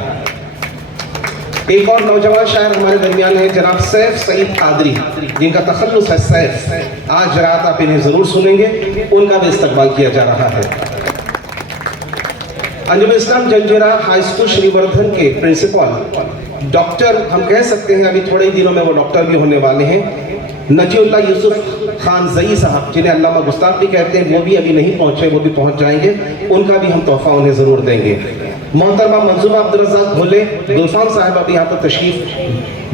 एक और नौजवान शायर हमारे दरमियान है जनाब सैफ सईद कादरी, जिनका तखल्लुस है सैफ, आज रात आप इन्हें जरूर सुनेंगे, उनका भी इस्तकबाल किया जा रहा है। अंजुम इस्लाम जंजीरा हाई स्कूल श्रीवर्धन के प्रिंसिपल डॉक्टर, हम कह सकते हैं अभी थोड़े ही दिनों में वो डॉक्टर भी होने वाले हैं, नजीउल्लाह यूसुफ खान जई साहब, जिन्हें अल्लामा गुस्ताख भी कहते हैं, वो भी अभी नहीं पहुंचे, वो भी पहुंच जाएंगे, उनका भी हम तोहफा उन्हें ज़रूर देंगे। मोहतरमा मंजूमा अब्दुल रज़्ज़ाक़ भोले गुलफाम साहिब अभी यहाँ पर तशरीफ़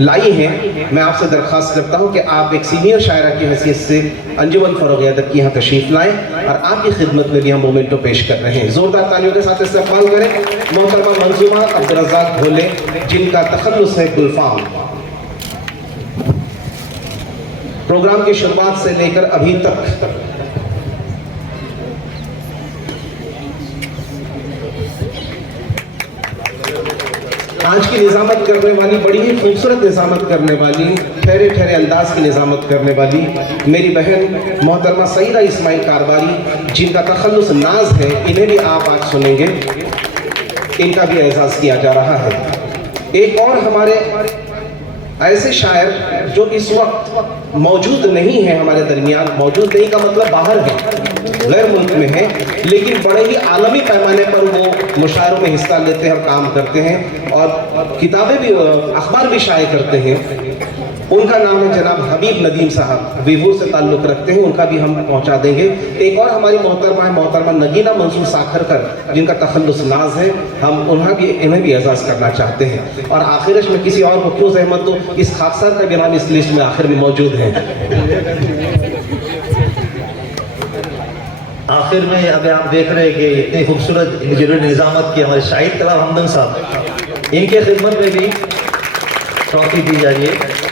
लाई हैं। मैं आपसे दरख्वास्त करता हूँ कि आप एक सीनियर शायरा की हैसियत से अंजुमन फ़रोग़ अदब की यहाँ तशरीफ़ लाएँ और आपकी खिदमत में भी हम मोमेंटो पेश कर रहे हैं। ज़ोरदार तालियों के साथ इस्तक़बाल करें मोहतरमा मंजूमा अब्दुल रज़्ज़ाक़ भोले, जिनका तखल्लुस है गुलफाम। प्रोग्राम की शुरुआत से लेकर अभी तक आज की निज़ामत करने वाली, बड़ी ही खूबसूरत निज़ामत करने वाली, ठहरे ठहरे अंदाज की निज़ामत करने वाली मेरी बहन मोहतरमा सईदा इस्माइल कारबारी, जिनका तखल्लुस नाज है, इन्हें भी आप आज सुनेंगे। इनका भी एजाज़ किया जा रहा है। एक और हमारे ऐसे शायर जो इस वक्त मौजूद नहीं है हमारे दरमियान, मौजूद नहीं का मतलब बाहर है, गैर मुल्क में है, लेकिन बड़े ही आलमी पैमाने पर वो मुशायरों में हिस्सा लेते हैं और काम करते हैं और किताबें भी, अखबार भी शाये करते हैं। उनका नाम है जनाब हबीब नदीम साहब, वीवूर से ताल्लुक़ रखते हैं, उनका भी हम पहुंचा देंगे। एक और हमारी मोहतरमा है मोहतरमा नगीना मंसूर साखरकर, जिनका तखल्लुस नाज है, हम इन्हें भी एजाज़ करना चाहते हैं। और आखिर में किसी और को क्यों ज़हमत दो, इस खाकसार का भी नाम इस लिस्ट में आखिर में मौजूद है। आखिर में अभी आप देख रहे हैं कि इतनी खूबसूरत निज़ामत की हमारे शाहिद कलाम हमदन साहब, इनके खिदमत में भी ट्रॉफी दी जा रही है।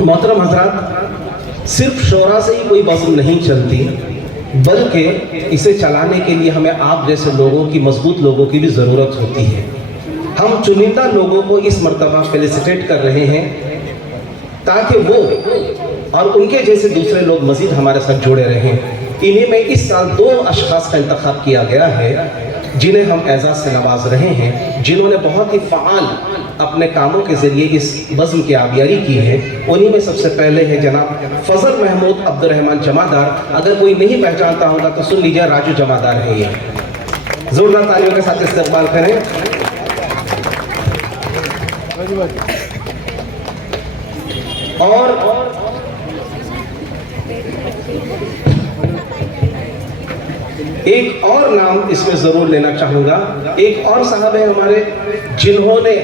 मोहतरम हजरात, सिर्फ शोरा से ही कोई बज़्म नहीं चलती, बल्कि इसे चलाने के लिए हमें आप जैसे लोगों की, मजबूत लोगों की भी ज़रूरत होती है। हम चुनिंदा लोगों को इस मर्तबा फेलिसिटेट कर रहे हैं ताकि वो और उनके जैसे दूसरे लोग मज़ीद हमारे साथ जुड़े रहें। इन्हीं में इस साल 2 अशख़ास का इंतखाब किया गया है जिन्हें हम एजाज़ से नवाज रहे हैं, जिन्होंने बहुत ही फ़आल अपने कामों के ज़रिए इस बज़्म की आबियारी की है। उन्हीं में सबसे पहले है जनाब फजल महमूद अब्दुर्रहमान जमादार। अगर कोई नहीं पहचानता होगा तो सुन लीजिए, राजू जमादार है ये। जोरदार तालियों के साथ इस्तकबाल करें। और एक और नाम इसमें जरूर लेना चाहूंगा। एक और साहब है हमारे, जिन्होंने,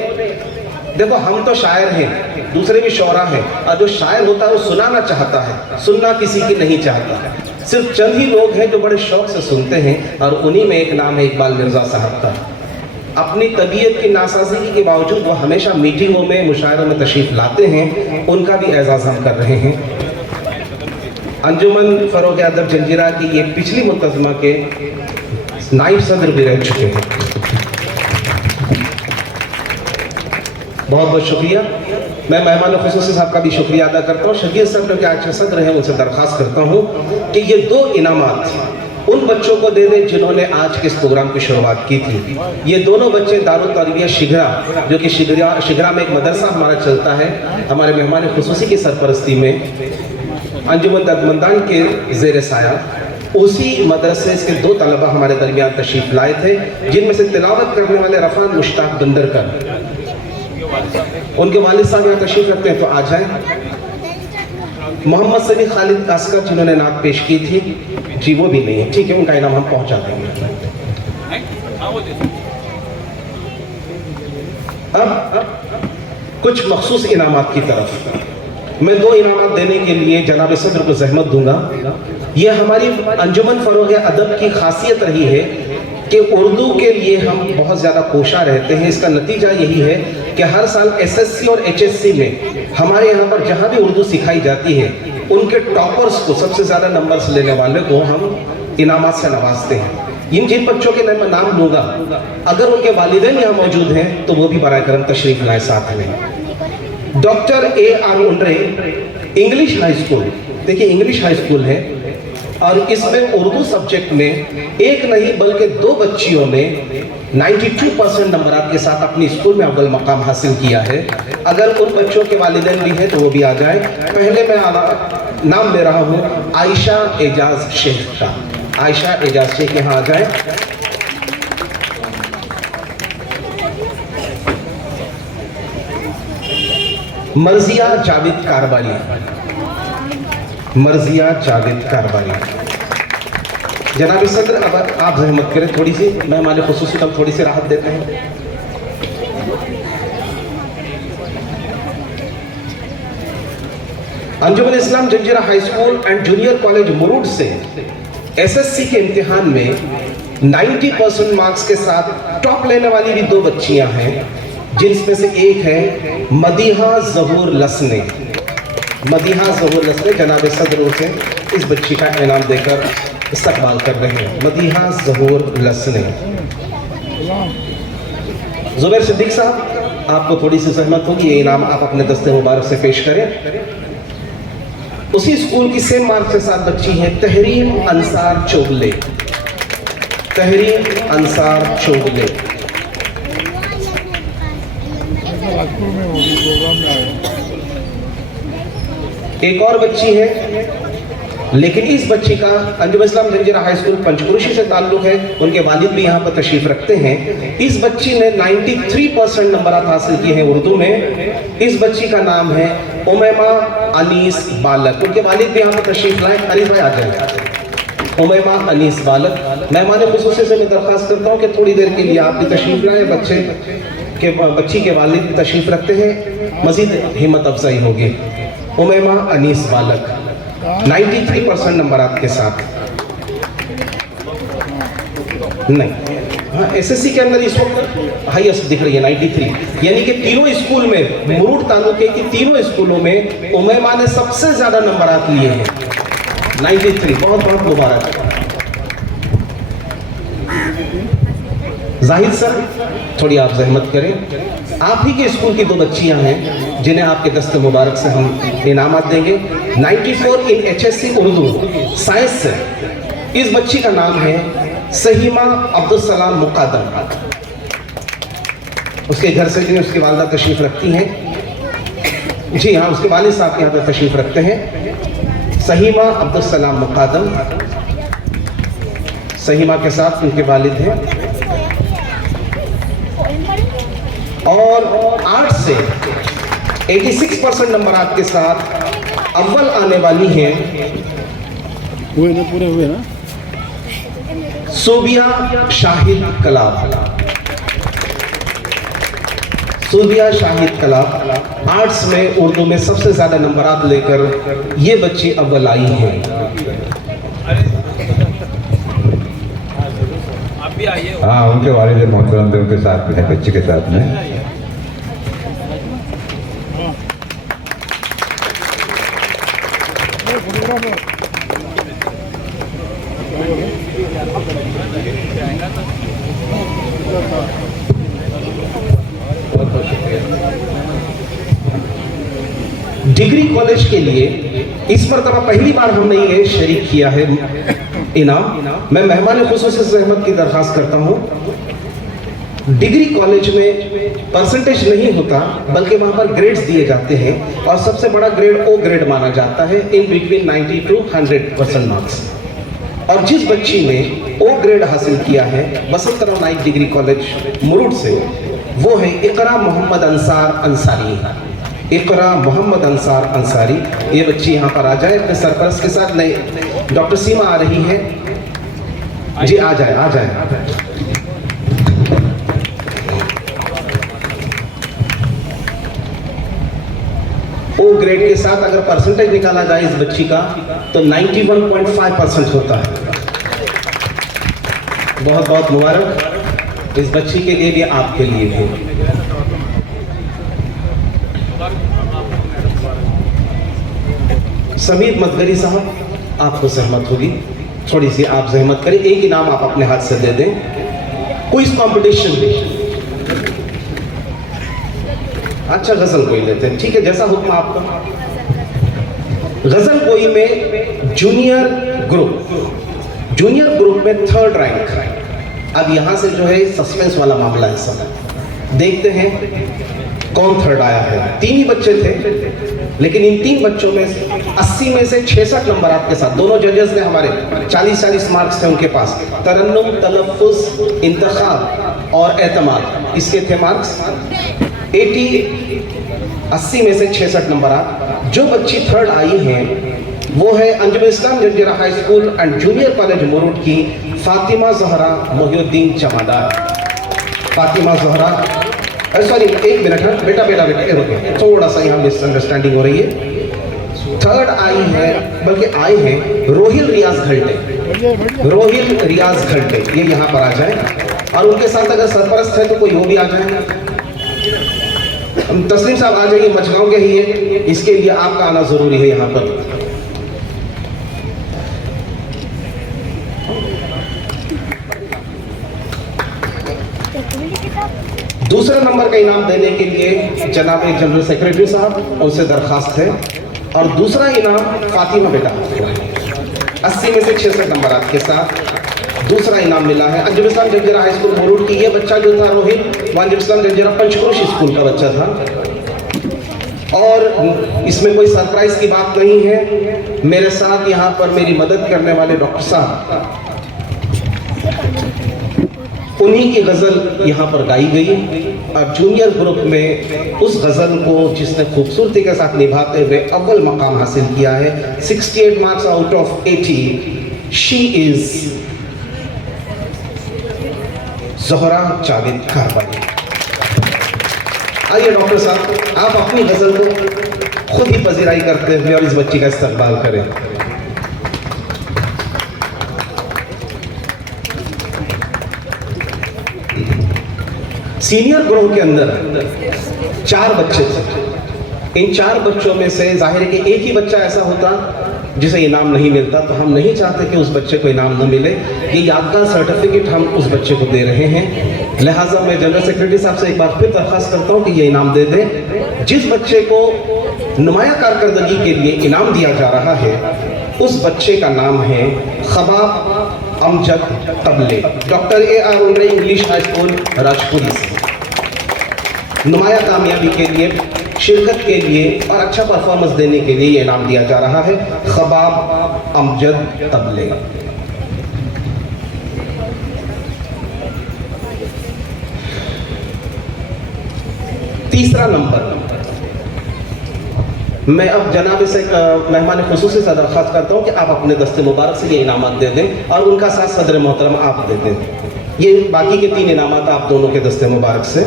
देखो हम तो शायर हैं, दूसरे भी शोरा हैं, और जो शायर होता है वो सुनाना चाहता है, सुनना किसी की नहीं चाहता है। सिर्फ चंद ही लोग हैं जो बड़े शौक से सुनते हैं, और उन्हीं में एक नाम है इकबाल मिर्जा साहब का। अपनी तबीयत की नासाज़गी के बावजूद वो हमेशा मीटिंगों में, मुशायरों में तशरीफ़ लाते हैं, उनका भी एजाज़ हम कर रहे हैं। अंजुमन फ़रोग़ अदब जंजीरा की ये पिछली मुंतज़मा के नाइब सदर भी रह चुके हैं। बहुत बहुत शुक्रिया। मैं मेहमान ख़ुसूसी साहब का भी शुक्रिया अदा करता हूँ। शकील साहब जो कि आज सदर हैं, उनसे दरख्वास्त करता हूँ कि ये 2 इनामात उन बच्चों को दे दें जिन्होंने आज के इस प्रोग्राम की शुरुआत की थी। ये दोनों बच्चे दारुल तरबिया शिगरा, जो कि शिगरा में एक मदरसा हमारा चलता है, हमारे मेहमान ख़ुसूसी की सरपरस्ती में अंजुमन दर्दमंदान के ज़ेर साया, उसी मदरसे से 2 तलबा हमारे दरमियान तशरीफ़ लाए थे, जिनमें से तिलावत करने वाले रफ़ान मुश्ताक बंदरकर, उनके वालिद साहब यहाँ तशरीफ़ रखते हैं तो आ जाएं। मोहम्मद समी खालिद कास्कर, जिन्होंने नात पेश की थी, जी वो भी नहीं है, ठीक है, उनका इनाम हम पहुँचा देंगे। अब कुछ मखसूस इनामात की तरफ मैं 2 इनामात देने के लिए जनाब सदर को जहमत दूंगा। यह हमारी अंजुमन फ़रोग़ अदब की खासियत रही है कि उर्दू के लिए हम बहुत ज़्यादा कोशा रहते हैं। इसका नतीजा यही है कि हर साल SSC और HSC में हमारे यहाँ पर जहाँ भी उर्दू सिखाई जाती है, उनके टॉपर्स को, सबसे ज़्यादा नंबर्स लेने वाले को हम इनामात से नवाजते हैं। जिन बच्चों के नाम लूँगा, अगर उनके वालिदैन यहाँ मौजूद हैं तो वो भी बराए करम तशरीफ़ लाए साथ में। Doctor A.R. Undre English high school, देखिए इंग्लिश हाई स्कूल है, और इसमें उर्दू सब्जेक्ट में एक नहीं बल्कि 2 बच्चियों ने 92% नंबरात के साथ अपनी स्कूल में अव्वल मकाम हासिल किया है। अगर उन बच्चों के वालिदैन भी हैं तो वो भी आ जाए। पहले मैं नाम ले रहा हूँ आयशा एजाज शेख का। आयशा एजाज शेख यहाँ आ जाए। मर्जिया जावेद कारबारी, मर्जिया जावेद कारबारी। जनाब सदर, अब आप जहमत करें थोड़ी सी, मैं हमारे ख़ुसूसी को थोड़ी सी राहत देते हैं। Anjuman Islam Janjira high school and junior college Murud से SSC के इम्तिहान में 90% मार्क्स के साथ टॉप लेने वाली भी 2 बच्चियां हैं, जिनमें से एक है मदीहा ज़हूर लसने। मदीहा ज़हूर लसने जनाब सदर से इस बच्ची का इनाम देकर इस्तकबाल कर रहे हैं। मदीहा ज़हूर लसने। जुबैर सिद्दीक साहब, आपको थोड़ी सी जहमत होगी, ये इनाम आप अपने दस्ते मुबारक से पेश करें। उसी स्कूल की सेम मार्क्स के साथ बच्ची है तहरीम अंसार चोगले। तहरीम अंसार चोगले। एक और बच्ची है, लेकिन इस बच्ची का अंजुम इस्लाम जंजीरा हाई स्कूल पंचक्रोशी से ताल्लुक है, उनके वालिद भी यहाँ पर तशरीफ रखते हैं। इस बच्ची ने 93% नंबर हासिल किए हैं उर्दू में। इस बच्ची का नाम है उमैमा अनीस बालक। उनके वालिद भी यहाँ पर तशरीफ लाए। अनीस भाई आ जाए। उमैमा अनीस बालक। मेहमान खुसूसी से मैं दरख्वास्त करता हूँ कि थोड़ी देर के लिए आप भी तशरीफ लाए। बच्ची के वालिद भी तशरीफ रखते हैं, मजीद हिम्मत अफजाई होगी। उमैमा अनीस बालक 93% नंबर के साथ। नहीं, हाँ, एसएससी के अंदर इस वक्त हाईएस्ट दिख रही है 93, यानी कि तीनों स्कूल में, मुरूड तालुके की तीनों स्कूलों में उमैमा ने सबसे ज्यादा नंबर लिए हैं, 93। बहुत बहुत मुबारक। जाहिद सर, थोड़ी आप जहमत करें। आप ही के स्कूल की 2 बच्चियां हैं जिन्हें आपके दस्ते मुबारक से हम इनामत देंगे। 94 इन HSC उर्दू साइंस से इस बच्ची का नाम है सहीमा अब्दुल सलाम मुकादम। उसके घर से भी उसकी वालिदा तशरीफ रखती हैं। जी हाँ, उसके वालिद साहब यहाँ पर तशरीफ रखते हैं। सहीमा अब्दुल सलाम मुकादम, सहीमा के साथ उनके वालिद हैं। और आर्ट से 86% नंबर आपके साथ अव्वल आने वाली हैं पूरे हुए ना सोबिया शाहिद कलाब। सोबिया शाहिद कलाब आर्ट्स में उर्दू में सबसे ज्यादा नंबरात लेकर ये बच्ची अव्वल आई हैं। हाँ, उनके वालिद मोहतरम थे, उनके साथ में बच्ची के साथ में। डिग्री कॉलेज के लिए इस मरतबा पहली बार हमने ये शरीक किया है इनाम। मैं मेहमान खुसूसी से अहमद की दरख्वास्त करता हूँ। डिग्री कॉलेज में परसेंटेज नहीं होता, बल्कि वहाँ पर ग्रेड्स दिए जाते हैं, और सबसे बड़ा ग्रेड ओ ग्रेड माना जाता है, इन बिटवीन 90 to 100% मार्क्स। और जिस बच्ची ने ओ ग्रेड हासिल किया है बसंतराव नाइक डिग्री कॉलेज मुरूड से, वो है इकरा मोहम्मद अंसार अंसारी। इकरा मोहम्मद अंसार अंसारी। ये बच्ची यहाँ पर आ जाए अपने सरपरस्त के साथ। नहीं, डॉक्टर सीमा आ रही है जी, आ जाए आ जाए। ओ ग्रेड के साथ अगर परसेंटेज निकाला जाए इस बच्ची का तो 91.5% होता है। बहुत बहुत मुबारक इस बच्ची के लिए भी, आपके लिए भी। समीर मदगरी साहब, आपको सहमत होगी, थोड़ी सी आप जहमत करें। एक इनाम आप अपने हाथ से दे दें। क्विज कंपटीशन भी अच्छा, गजल कोई लेते हैं, ठीक है, जैसा हुक्म आपका। गजल कोई में जूनियर ग्रुप में 3rd रैंक। अब यहाँ से जो है सस्पेंस वाला मामला है सब। देखते हैं कौन 3rd आया है। 3 ही बच्चे थे, लेकिन इन 3 बच्चों में 80 में से 66 नंबर आपके साथ। दोनों जजेस ने हमारे 40-40 मार्क्स थे उनके पास। तरन्नुम, तलफ़्फ़ुज़, इंतखाब और एतमाद, इसके थे मार्क्स 80 में से 66 नंबर। जो बच्ची 3rd आई हैं वो है Anjum Islam Janjira high school and junior college Murud की फातिमा ज़हरा मोहिउद्दीन चमादार। फातिमा ज़हरा, सॉरी, एक मिनट है बेटा, थोड़ा सा यहाँ मिसअंडरस्टैंडिंग हो रही है। 3rd आई है, बल्कि आए हैं रोहिल रियाज घंटे। रोहिल रियाज खंडे, ये यहाँ पर आ जाए और उनके साथ अगर सरपरस्त है तो कोई वो भी आ जाए। तस्लीम साहब आ जाइए, मचगांव के ही है, इसके लिए आपका आना जरूरी है यहाँ पर। दूसरे नंबर का इनाम देने के लिए जनाब जनरल सेक्रेटरी साहब उनसे दरखास्त है, और दूसरा इनाम फातिमा बेटा 80 में से 66 नंबर के साथ दूसरा इनाम मिला है। अंजुम इस्लाम जंजीरा हाई स्कूल मुरूड की ये बच्चा जो था रोहित, वो अंजुम इस्लाम जंजीरा पंचक्रोश स्कूल का बच्चा था। और इसमें कोई सरप्राइज की बात नहीं है। मेरे साथ यहाँ पर मेरी मदद करने वाले डॉक्टर साहब, उन्हीं की गज़ल यहाँ पर गाई गई, और जूनियर ग्रुप में उस गज़ल को जिसने खूबसूरती के साथ निभाते हुए अव्वल मकाम हासिल किया है, 68 marks out of 80, she is Zohra Javed Karwani. आइए डॉक्टर साहब, आप अपनी गज़ल को खुद ही पजीराई करते हुए और इस बच्ची का इस्तकबाल करें। सीनियर ग्रुप के अंदर 4 बच्चे थे। इन 4 बच्चों में से जाहिर है कि एक ही बच्चा ऐसा होता जिसे इनाम नहीं मिलता, तो हम नहीं चाहते कि उस बच्चे को इनाम न मिले। ये यादगार सर्टिफिकेट हम उस बच्चे को दे रहे हैं। लिहाजा मैं जनरल सेक्रेटरी साहब से एक बार फिर दरख्वास्त करता हूँ कि ये इनाम दे दें। जिस बच्चे को नुमाया कारकर्दगी के लिए इनाम दिया जा रहा है, उस बच्चे का नाम है खबाब अमजद तबले, डॉक्टर AR उमरे इंग्लिश हाई स्कूल राजपुरी से। नुमाया कामयाबी के लिए, शिरकत के लिए और अच्छा परफॉर्मेंस देने के लिए ये इनाम दिया जा रहा है, खबाब अमजद तबले। तीसरा नंबर, मैं अब जनाब से मेहमान खुसूसी से दरख्वास्त करता हूँ कि आप अपने दस्ते मुबारक से ये इनामत दे दें, और उनका साथ सदर मोहतरम आप दे दें। ये बाकी के 3 इनामत आप दोनों के दस्ते मुबारक से।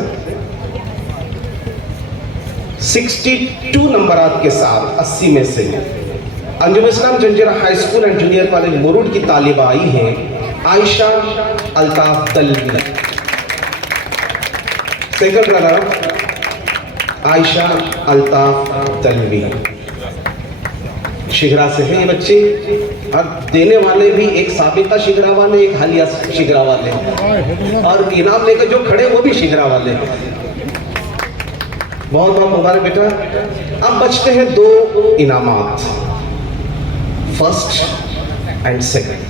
62 नंबरात के साथ 80 में से Anjum Islam Janjira high school and junior college Murud की तालिबा आई हैं आयशा अल्ताफ तलवी। सेकंड रनर आयशा अल्ताफ तलवी, शिगरा से है ये बच्चे, और देने वाले भी एक साबिका शिगरा वाले, एक हालिया शिगरा वाले, और इनाम लेकर जो खड़े वो भी शिगरा वाले। बहुत बहुत मुबारक बेटा। अब बचते हैं 2 इनामात, फर्स्ट एंड सेकंड।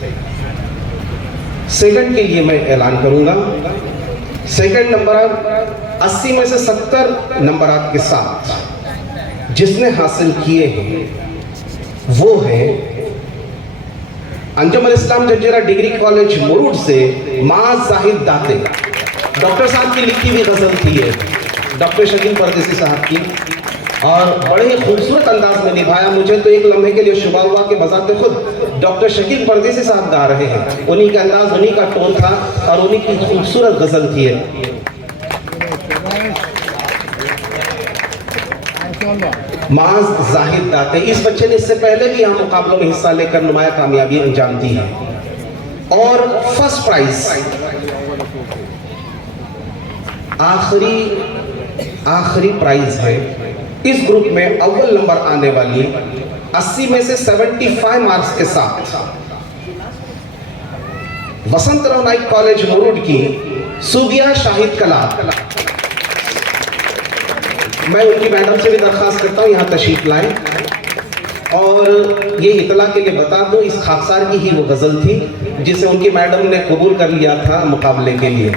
सेकंड के लिए मैं ऐलान करूंगा। सेकंड नंबर 80 में से 70 नंबरात के साथ जिसने हासिल किए हैं वो है अंजुम इस्लाम जंजीरा डिग्री कॉलेज मुरूड से माज जाहिद दाते। डॉक्टर साहब की लिखी हुई गजल थी ये, डॉक्टर शकील परदेसी साहब की, और बड़े ही खूबसूरत अंदाज में निभाया। मुझे तो एक लम्हे के लिए शुबा हुआ कि बजाते खुद डॉक्टर शकील परदेसी साहब गा रहे हैं। उन्हीं का अंदाज, उन्हीं का टोन था और उन्हीं की खूबसूरत गजल थी है। माज जाहिद दाते, इस बच्चे ने इससे पहले भी यहाँ मुकाबलों में हिस्सा लेकर नुमाया कामयाबी अंजाम दी है, और फर्स्ट प्राइज आखिरी प्राइज है। इस ग्रुप में अव्वल नंबर आने वाली 80 में से 75 मार्क्स के साथ वसंतराव नाइक कॉलेज मुरूड की सूबिया शाहिद कला। मैं उनकी मैडम से भी दरख्वास्त करता हूँ यहाँ तशरीफ लाएं, और ये इतला के लिए बता दूं, इस खाकसार की ही वो गज़ल थी जिसे उनकी मैडम ने कबूल कर लिया था मुकाबले के लिए।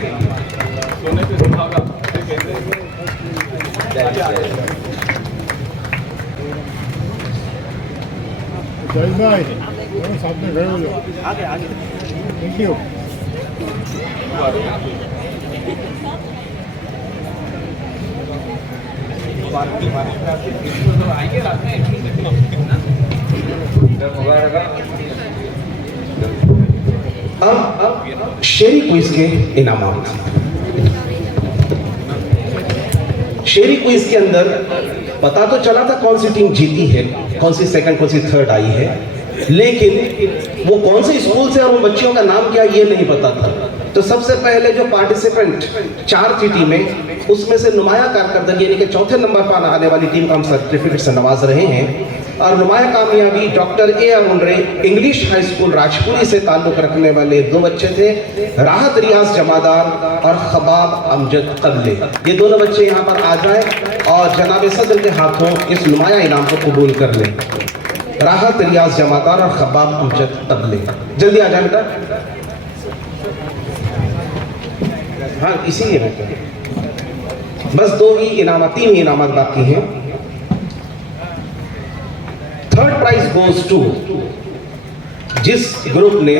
Thank you. अब शेरी क्विज के इनामात। शेरी क्विज के अंदर पता तो चला था कौन सी टीम जीती है, कौन सी सेकंड, कौन सी थर्ड आई है, लेकिन वो कौन से स्कूल से और उन बच्चियों का नाम क्या ये नहीं पता था। तो सबसे पहले जो पार्टिसिपेंट 4 थी टीमें, उसमें से नुमाया कारकर्दगी यानी कि चौथे नंबर पर आने वाली टीम का हम सर्टिफिकेट से नवाज रहे हैं। और नुमाया कामयाबी डॉक्टर ए अरुण रे इंग्लिश हाई स्कूल राजपुरी से ताल्लुक रखने वाले 2 बच्चे थे, राहत रियाज जमादार और खबाब अमजद कदले। ये दोनों बच्चे यहाँ पर आ जाए और जनाब सदर के हाथों इस नुमाया इनाम को कबूल कर लें। राहत रियाज जमादार और खबाब अमजद कदले जल्दी आ जाए बेटा। हाँ इसीलिए मैं कह रहा हूं। बस 3 ही इनामत बाकी हैं। थर्ड प्राइज गोज टू जिस ग्रुप ने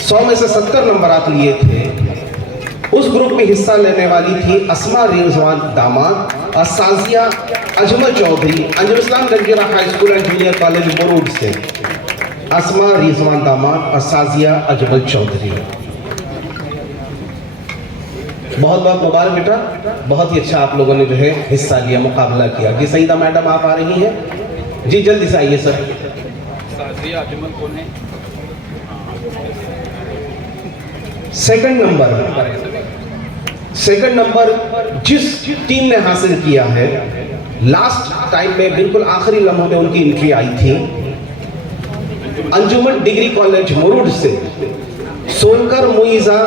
100 में से 70 नंबरात लिए थे, उस ग्रुप में हिस्सा लेने वाली थी अस्मा रिजवान दामाद और Sajiya Ajmal Chaudhary Anjum Islam Janjira high school and junior college Murud से। अस्मा रिजवान दामाद और साजिया अजमल चौधरी, बहुत बहुत मुबारक बेटा, बहुत ही अच्छा आप लोगों ने जो है हिस्सा लिया, मुकाबला किया। जी सईदा मैडम आप आ रही हैं जी, जल्दी से आइए सर। सेकंड नंबर जिस टीम ने हासिल किया है, लास्ट टाइम में बिल्कुल आखिरी लम्हों में उनकी एंट्री आई थी, अंजुमन डिग्री कॉलेज मुरूड से सोलकर मुइजा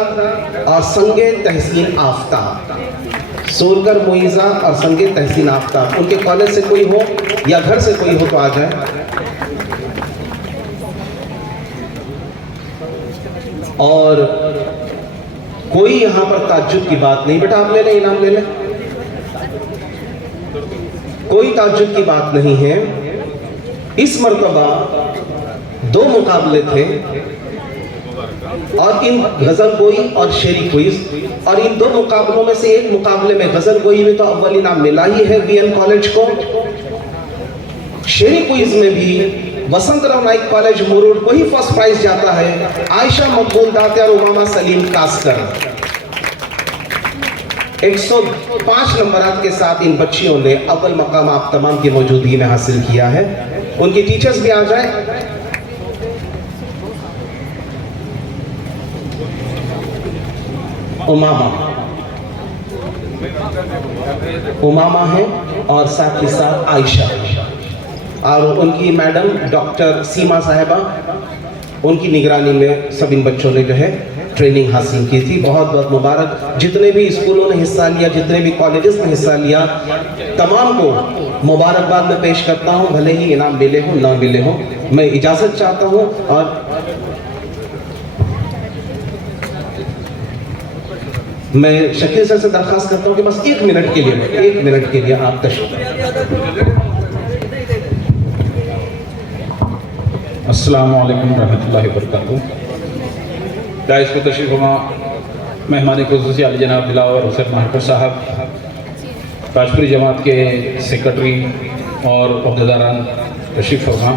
और संगे तहसीन आफ्ताब। सोलकर मुइजा और संगे तहसीन आफ्ताब, उनके कॉलेज से कोई हो या घर से कोई हो तो आ जाए। और कोई यहां पर ताज्जुब की बात नहीं बेटा, आप ले लें, इनाम ले लें, कोई ताज्जुब की बात नहीं है। इस मर्तबा 2 मुकाबले थे और इन गजल गोई और शेरी क्विज, और इन 2 मुकाबलों में से एक मुकाबले में गजल गोई में तो अव्वल इनाम मिला ही है वीएन कॉलेज को। शेरी क्विज में भी वसंतराव नाइक कॉलेज मुरूड को ही फर्स्ट प्राइज जाता है। आयशा मकबूल दाते और उमामा सलीम कास्कर 105 नंबरात के साथ इन बच्चियों ने अव्वल मकाम आप तमाम की मौजूदगी में हासिल किया है। उनकी टीचर्स भी आ जाए। उमामा है और साथ ही साथ आयशा, और उनकी मैडम डॉक्टर सीमा साहिबा, उनकी निगरानी में सब इन बच्चों ने जो है ट्रेनिंग हासिल की थी। बहुत बहुत मुबारक। जितने भी स्कूलों ने हिस्सा लिया, जितने भी कॉलेजेस में हिस्सा लिया, तमाम को मुबारकबाद में पेश करता हूँ, भले ही इनाम मिले हो ना मिले हो। मैं इजाज़त चाहता हूँ और मैं शकील सर से दरख्वास्त करता हूँ कि बस 1 मिनट के लिए आप तशरीफ। अस्सलामु अलैकुम रहमतुल्लाहि व बरकातहू। दाइस को तशरीफ फरमा मेहमान खुसूसी अली जनाब दिलावर हुसैन महकर साहब, राजपुरी जमात के सेक्रेटरी और अहदेदारान तशरीफ फरमा,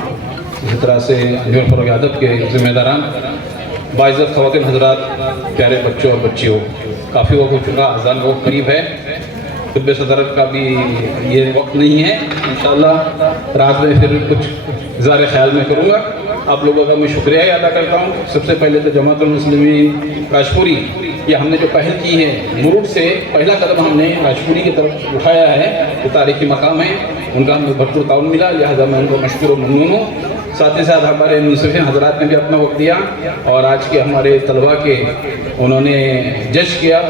इसी तरह से अंजुमन फरोग अदब के जिम्मेदारान, बाइज़्ज़त ख़वातीन हज़रात, प्यारे बच्चों और बच्चियों, काफ़ी वक्त हो चुका, अज़ान वक्त करीब है, खुतबे सदरत का भी ये वक्त नहीं है। इंशाअल्लाह रात में फिर कुछ इज़हार ख्याल में करूँगा। आप लोगों का मैं शुक्रिया अदा करता हूँ। सबसे पहले तो जमातुल मुस्लिमीन राजपुरी, ये हमने जो पहल की है, मुरूड से पहला कदम हमने राजपुरी की तरफ उठाया है, तो तारीख़ी मकाम है, उनका हमें भरपूर ताउन मिला, लिहाजा मैं उनको मशकूर और ममनून हूँ। साथ ही साथ हमारे मुनसिफिन हज़रात ने भी अपना वक्त दिया और आज के हमारे तलबा के उन्होंने जज किया।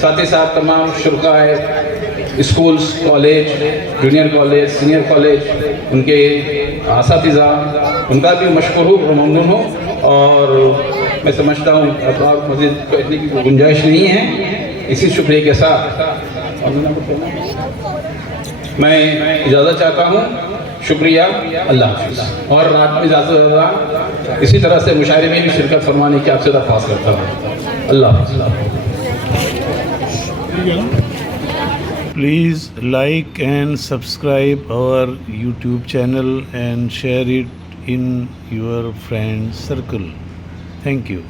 साथ ही साथ तमाम शुरकाए schools, college, junior college, senior college, उनके असातिज़ा, उनका भी मशकूर हूँ और ममनून हूँ। और मैं समझता हूँ अब मज़ीद कहने की गुंजाइश नहीं है। इसी शुक्रिया के साथ मैं इजाज़त चाहता हूँ। शुक्रिया, अल्लाह हाफ़िज़। और रात में इजाज़त इसी तरह से मुशायरे में भी शिरकत फरमाने की आपसे दरख्वास्त करता हूँ। अल्लाह हाफ़िज़। Please like and subscribe our YouTube channel and share it in your friend circle. Thank you.